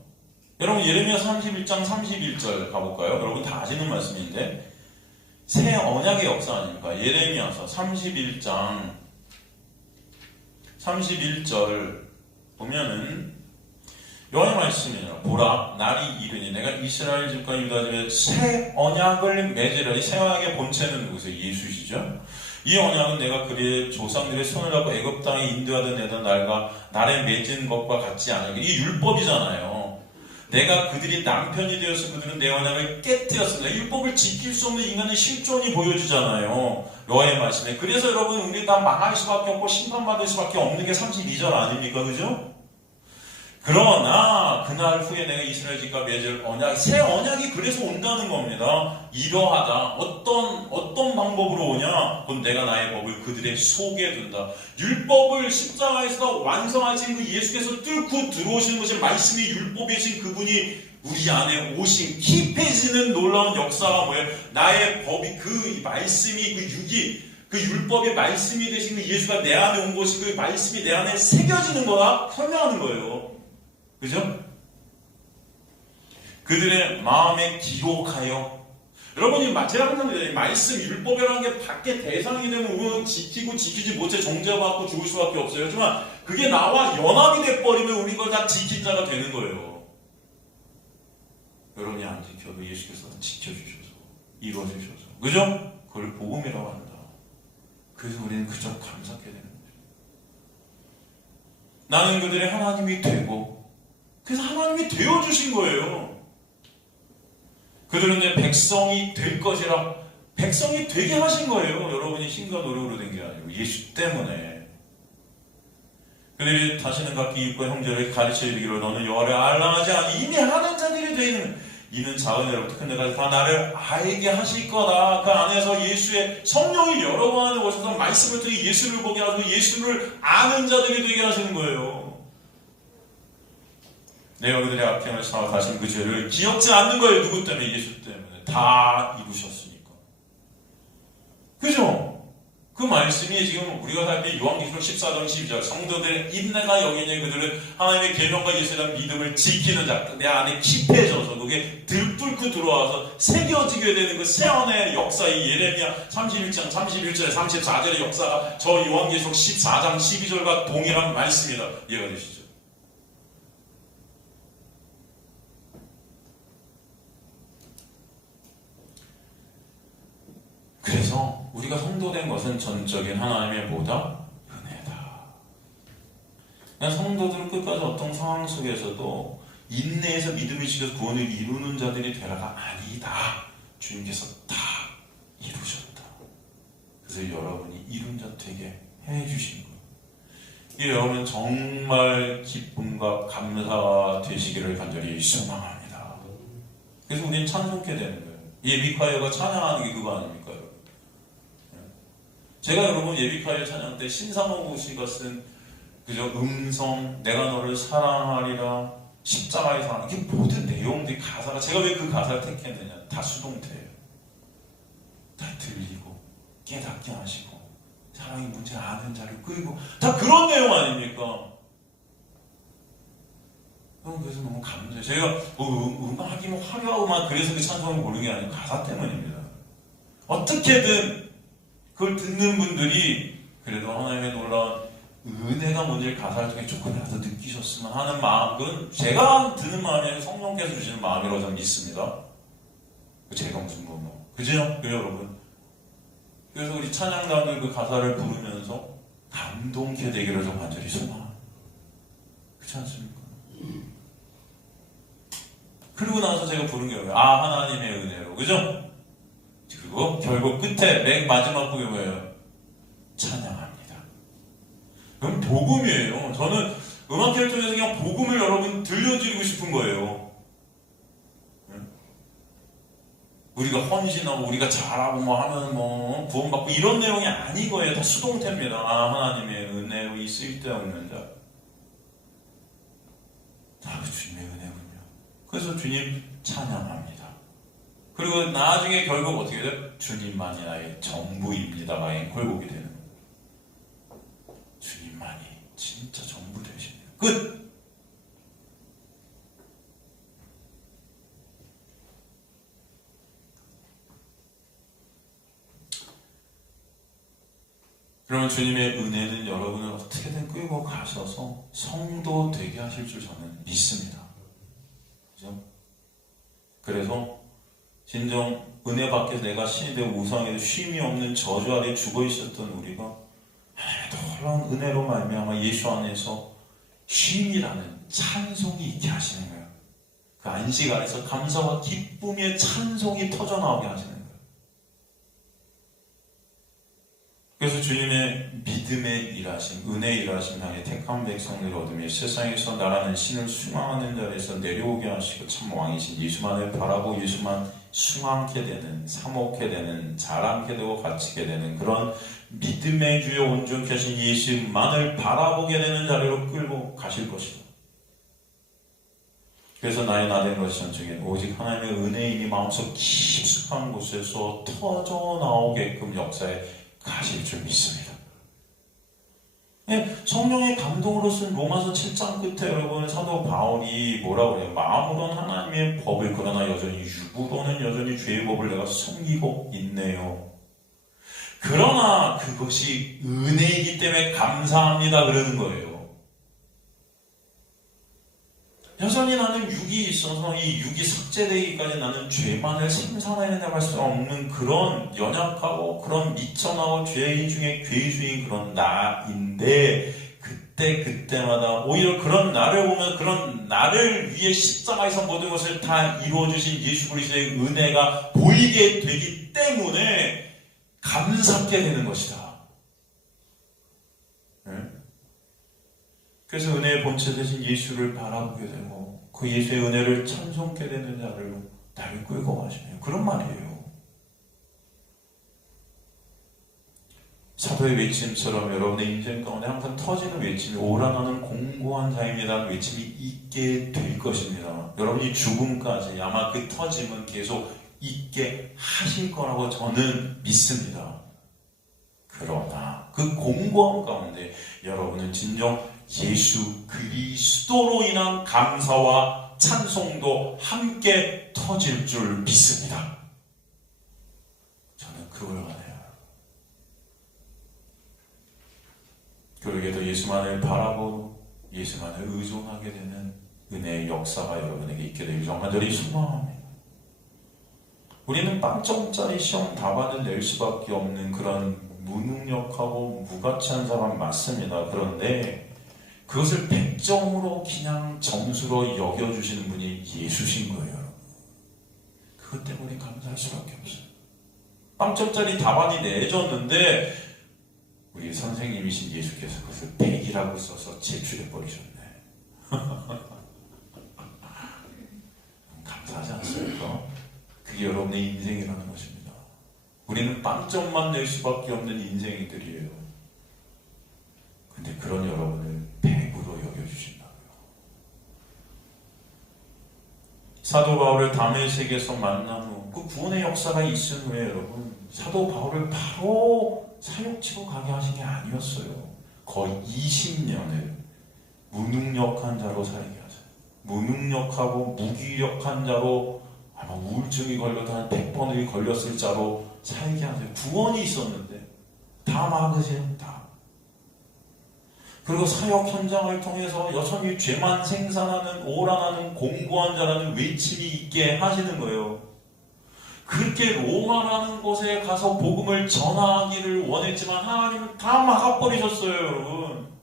여러분 예레미야 31장 31절 가볼까요? 여러분 다 아시는 말씀인데 새 언약의 역사 아닙니까? 예레미야서 31장 31절 보면은 여호와의 말씀이니라. 보라 날이 이르니 내가 이스라엘 집과 유다 집에 새 언약을 맺으리라. 이 새 언약의 본체는 누구세요? 예수시죠. 이 언약은 내가 그의 조상들의 손을 잡고 애굽 땅에 인도하던 내던 날에 맺은 것과 같지 않으니 이게 율법이잖아요. 내가 그들이 남편이 되어서 그들은 내 언약을 깨뜨렸습니다. 율법을 지킬 수 없는 인간의 실존이 보여지잖아요. 여호와의 말씀에. 그래서 여러분 우리 다 망할 수밖에 없고 심판받을 수밖에 없는 게 32절 아닙니까? 그죠? 그러나 그날 후에 내가 이스라엘 집과 맺을 언약, 새 언약이 그래서 온다는 겁니다. 이러하다. 어떤 방법으로 오냐? 그건 내가 나의 법을 그들의 속에 둔다. 율법을 십자가에서 완성하신 그 예수께서 뚫고 들어오시는 것이 말씀이 율법이신 그분이 우리 안에 오신 킵해지는 놀라운 역사가 뭐예요? 나의 법이 그 말씀이 그 육이 그 율법의 말씀이 되신 그 예수가 내 안에 온 것이 그 말씀이 내 안에 새겨지는 거야 설명하는 거예요. 그죠? 그들의 마음에 기록하여 여러분이 제가 항상 말씀 율법이라는 게 밖에 대상이 되면 우리는 지키고 지키지 못해 정죄받고 죽을 수밖에 없어요. 하지만 그게 나와 연합이 돼버리면 우리 걸 다 지킨 자가 되는 거예요. 여러분이 안 지켜도 예수께서 지켜주셔서 이루어주셔서 그죠? 그걸 복음이라고 한다. 그래서 우리는 그저 감사하게 되는 거죠. 나는 그들의 하나님이 되고 그래서 하나님이 되어주신 거예요. 그들은 내 백성이 될 것이라 백성이 되게 하신 거예요. 여러분이 힘과 노력으로 된 게 아니고 예수 때문에. 그들이 다시는 각기 이웃과 형제를 가르쳐 이르기로 너는 여호와를 알랑하지 않니 이미 하는 자들이 되는 이는 작은 애로부터 큰 애까지 다 나를 알게 하실 거다. 그 안에서 예수의 성령이 여러 번 안에 오셔서 말씀을 통해 예수를 보게 하시고 예수를 아는 자들이 되게 하시는 거예요. 내가 그들의 악행을 사악하신 그 죄를 기억지 않는 거예요. 누구 때문에? 예수 때문에. 다 이루셨으니까. 그죠? 그 말씀이 지금 우리가 살 때 요한계시록 14장 12절 성도들의 인내가 여기니 그들은 하나님의 계명과 예수에 대한 믿음을 지키는 자 내 안에 킵해져서 그게 들뚫고 들어와서 새겨지게 되는 그 새 언약의 역사 이 예레미야 31장 31절에 34절의 역사가 저 요한계시록 14장 12절과 동일한 말씀이다. 이해가 되시죠? 그래서 우리가 성도된 것은 전적인 하나님의 뭐다? 은혜다. 그냥 성도들은 끝까지 어떤 상황 속에서도 인내에서 믿음을 지켜서 구원을 이루는 자들이 되라가 아니다. 주님께서 다 이루셨다. 그래서 여러분이 이룬 자 되게 해주신 거예요. 이 여러분은 정말 기쁨과 감사가 되시기를 간절히 소망합니다. 그래서 우리는 찬송케 되는 거예요. 예비콰이어가 찬양하는 게 그거 아닙니까? 제가 여러분 예비콰이어 찬양 때 신상호 씨가 쓴 그저 음성, 내가 너를 사랑하리라, 십자가의 사랑 이게 모든 내용들이 가사가 제가 왜 그 가사를 택했느냐 다 수동태예요. 다 들리고 깨닫게 하시고 사랑의 문제 아는 자를 끌고 다 그런 내용 아닙니까? 그래서 너무 감사해요. 제가 음악이 화려하고만 그래서 그 찬송을 고르는 게 아니고 가사 때문입니다. 어떻게든 그걸 듣는 분들이 그래도 하나님의 놀라운 은혜가 뭔지 가사를 통해 조금이라도 느끼셨으면 하는 마음은 제가 드는 마음이 아니라 성령께서 주시는 마음이라고 저는 믿습니다. 제가 무슨 뭐 그죠? 여러분? 그래서 우리 찬양단들 그 가사를 부르면서 감동케 되기를 좀 간절히 소망합니다. 그렇지 않습니까? 그리고 나서 제가 부른 게 뭐예요? 아 하나님의 은혜로 그죠? 그리고 결국 끝에 맨 마지막 곡이 뭐예요? 찬양합니다. 그럼 복음이에요. 저는 음악회를 통해서 그냥 복음을 여러분 들려드리고 싶은 거예요. 우리가 헌신하고 우리가 잘하고 뭐 하면 뭐 구원받고 이런 내용이 아닌 거예요. 다 수동태입니다. 하나님의 은혜로 쓸데없는 자. 다 주님의 은혜군요. 그래서 주님 찬양합니다. 그리고 나중에 결국 어떻게 돼요? 주님만이 나의 전부입니다가 앵콜곡이 되는 거예요. 주님만이 진짜 전부 되십니다. 끝! 그러면 주님의 은혜는 여러분을 어떻게든 끌고 가셔서 성도 되게 하실 줄 저는 믿습니다. 그죠? 그래서 진정 은혜 밖에 내가 신이 되고 우상에도 쉼이 없는 저주 아래 죽어 있었던 우리가 놀라운 은혜로 말미암아 예수 안에서 쉼이라는 찬송이 있게 하시는 거예요. 그 안식 안에서 감사와 기쁨의 찬송이 터져나오게 하시는 거예요. 그래서 주님의 믿음의 일하심, 은혜의 일하심 향해 택한 백성들을 얻으며 세상에서 나라는 신을 숭앙하는 자리에서 내려오게 하시고 참 왕이신 예수만을 바라고 예수만 숭앙케 되는, 사모케 되는, 자랑케 되고 갇히게 되는 그런 믿음의 주여 온전케 하신 예수만을 바라보게 되는 자리로 끌고 가실 것이다. 그래서 나의 나된 것이 전적인 오직 하나님의 은혜인이 마음속 깊숙한 곳에서 터져나오게끔 역사에 가실 줄 믿습니다. 네, 성령의 감동으로 쓴 로마서 7장 끝에 여러분 사도 바울이 뭐라고 그래요? 마음으로는 하나님의 법을 그러나 여전히 육으로는 여전히 죄의 법을 내가 숨기고 있네요. 그러나 그것이 은혜이기 때문에 감사합니다 그러는 거예요. 여전히 나는 육이 있어서 이 육이 삭제되기까지 나는 죄만을 생산해내갈 수 없는 그런 연약하고 그런 미천하고 죄인 중에 괴수인 그런 나인데 그때마다 오히려 그런 나를 보면 그런 나를 위해 십자가에서 모든 것을 다 이루어주신 예수 그리스도의 은혜가 보이게 되기 때문에 감사하게 되는 것이다. 네? 그래서 은혜의 본체 되신 예수를 바라보게 되고 그 예수의 은혜를 찬송케 되는 자를 나를 끌고 가시네요. 그런 말이에요. 사도의 외침처럼 여러분의 인생 가운데 항상 터지는 외침이 오라나는 공고한 자입니다는 외침이 있게 될 것입니다. 여러분이 죽음까지 아마 그 터짐은 계속 있게 하실 거라고 저는 믿습니다. 그러나 그 공고함 가운데 여러분은 진정 예수 그리스도로 인한 감사와 찬송도 함께 터질 줄 믿습니다. 저는 그걸 원해요. 그러게도 예수만을 바라고 예수만을 의존하게 되는 은혜의 역사가 여러분에게 있게 되길 정말들이 소망합니다. 우리는 빵점짜리 시험 답안을 낼 수밖에 없는 그런 무능력하고 무가치한 사람 맞습니다. 그런데 그것을 100점으로 그냥 점수로 여겨주시는 분이 예수신 거예요. 그것 때문에 감사할 수밖에 없어요. 빵점짜리 답안이 내줬는데 우리 선생님이신 예수께서 그것을 100이라고 써서 제출해버리셨네. 감사하지 않습니까? 그게 여러분의 인생이라는 것입니다. 우리는 빵점만 낼 수밖에 없는 인생이들이에요. 근데 그런 여러분을 100으로 여겨주신다고요. 사도 바울을 다메섹에서 만난 후 그 구원의 역사가 있은 후에 여러분 사도 바울을 바로 사역지로 가게 하신 게 아니었어요. 거의 20년을 무능력한 자로 살게 하세요. 무능력하고 무기력한 자로 아마 우울증이 걸려도 한 100번이 걸렸을 자로 살게 하세요. 구원이 있었는데 다 막으세요. 다. 그리고 사역 현장을 통해서 여전히 죄만 생산하는 오란하는 공고한 자라는 외침이 있게 하시는 거예요. 그렇게 로마라는 곳에 가서 복음을 전하기를 원했지만 하나님은 다 막아버리셨어요, 여러분.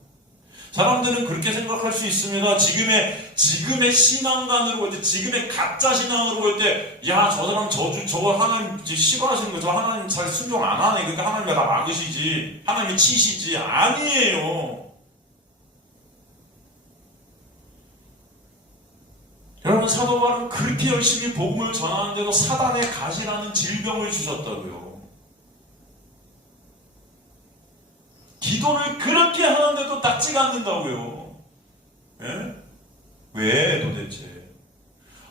사람들은 그렇게 생각할 수 있습니다. 지금의 신앙관으로 볼 때, 지금의 가짜 신앙으로 볼 때, 야, 저 사람 저거 하나님 싫어하시는 거죠. 하나님 잘 순종 안 하네. 그러니까 하나님이 다 막으시지. 하나님이 치시지. 아니에요. 여러분, 사도 바울은 그렇게 열심히 복음을 전하는데도 사단의 가시라는 질병을 주셨다고요. 기도를 그렇게 하는데도 낫지가 않는다고요. 예? 왜 도대체?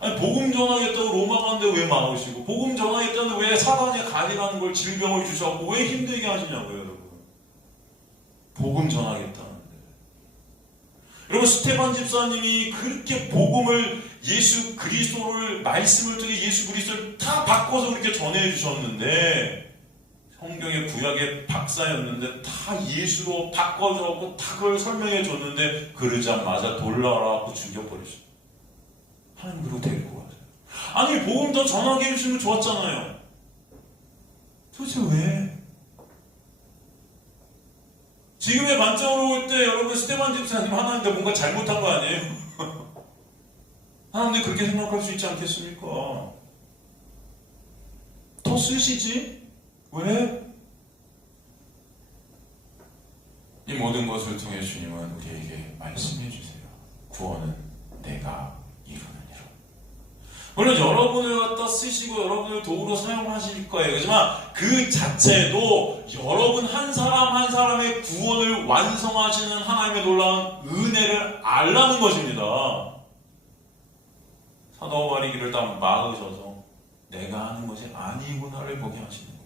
아니, 복음 전하겠다고 로마 가는데 왜 막으시고, 복음 전하겠다는데 왜 사단의 가시라는 걸 질병을 주셔갖고 왜 힘들게 하시냐고요, 여러분. 복음 전하겠다는데. 여러분, 스테반 집사님이 그렇게 복음을, 예수 그리스도를, 말씀을 통해 예수 그리스도를 다 바꿔서 그렇게 전해 주셨는데, 성경의 구약의 박사였는데 다 예수로 바꿔주고 다 그걸 설명해 줬는데, 그러자마자 돌아와서 죽여버리셨어요. 하나님 그리고 데리고 가세요. 아니, 복음 더 전하게 해주시면 좋았잖아요. 도대체 왜? 지금의 관점으로 볼 때 여러분, 스테반 집사님 하나님한테 뭔가 잘못한 거 아니에요? 하나님도 그렇게 생각할 수 있지 않겠습니까? 더 쓰시지? 왜? 이 모든 것을 통해 주님은 우리에게 말씀해 주세요. 구원은 내가 이루느니라. 물론 여러분을 갖다 쓰시고 여러분을 도구로 사용하실 거예요. 그렇지만 그 자체도 여러분 한 사람 한 사람의 구원을 완성하시는 하나님의 놀라운 은혜를 알라는 것입니다. 사도 바울이 길을 다 막으셔서 내가 하는 것이 아니구나를 보게 하시는 거예요.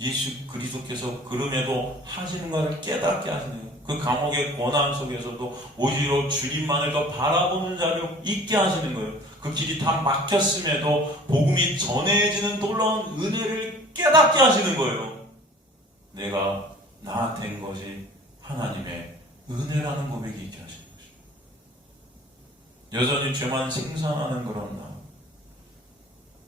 예수 그리스도께서 그럼에도 하시는 것을 깨닫게 하시는 거예요. 그 감옥의 고난 속에서도 오히려 주님만을 더 바라보는 자를 있게 하시는 거예요. 그 길이 다 막혔음에도 복음이 전해지는 놀라운 은혜를 깨닫게 하시는 거예요. 내가 나 된 것이 하나님의 은혜라는 고백이 있게 하시는 것입니다. 여전히 죄만 생산하는 그런 나,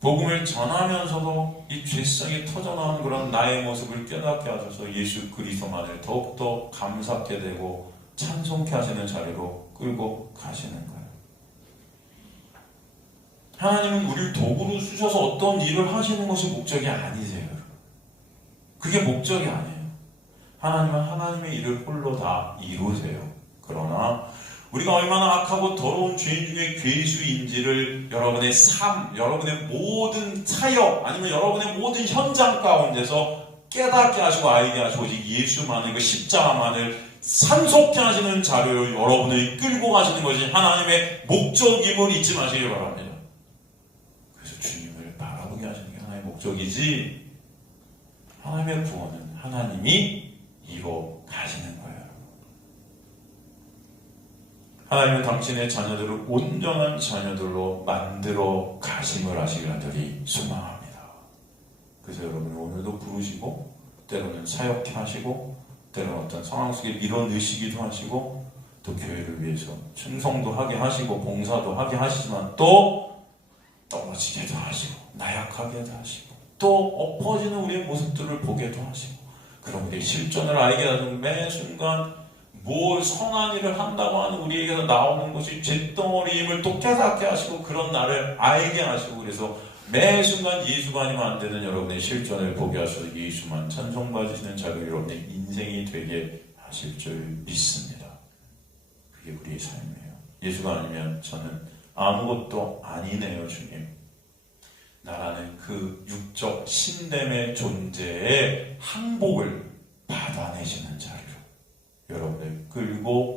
복음을 전하면서도 이 죄성이 터져나오는 그런 나의 모습을 깨닫게 하셔서 예수 그리스도만을 더욱더 감사하게 되고 찬송케 하시는 자리로 끌고 가시는 거예요. 하나님은 우리를 도구로 쓰셔서 어떤 일을 하시는 것이 목적이 아니세요. 그게 목적이 아니에요. 하나님은 하나님의 일을 홀로 다 이루세요. 그러나 우리가 얼마나 악하고 더러운 죄인 중에 괴수인지를 여러분의 삶, 여러분의 모든 사역, 아니면 여러분의 모든 현장 가운데서 깨닫게 하시고 알게 하시고 오직 예수만을, 그 십자가만을 산속케 하시는 자료를 여러분을 끌고 가시는 것이 하나님의 목적임을 잊지 마시기 바랍니다. 그래서 주님을 바라보게 하시는 게 하나님의 목적이지, 하나님의 구원은 하나님이 이뤄 가시는 거예요. 하나님은 당신의 자녀들을 온전한 자녀들로 만들어 가심을 하시길 간절히 소망합니다. 그래서 여러분을 오늘도 부르시고, 때로는 사역케 하시고, 때로는 어떤 상황 속에 밀어넣으시기도 하시고, 또 교회를 위해서 충성도 하게 하시고 봉사도 하게 하시지만 또 떨어지게도 하시고 나약하게도 하시고 또 엎어지는 우리의 모습들을 보게도 하시고, 그런 우리의 실존을 알게 하는 매 순간 뭘 선한 일을 한다고 하는 우리에게서 나오는 것이 잿덩어리임을 또 깨닫게 하시고, 그런 나를 알게 하시고, 그래서 매 순간 예수가 아니면 안 되는 여러분의 실존을 보게 하셔서 예수만 찬송받으시는 자가 여러분의 인생이 되게 하실 줄 믿습니다. 그게 우리의 삶이에요. 예수가 아니면 저는 아무것도 아니네요, 주님. 나라는 그 육적 신됨의 존재의 항복을 받아내시는 자리로 여러분을 끌고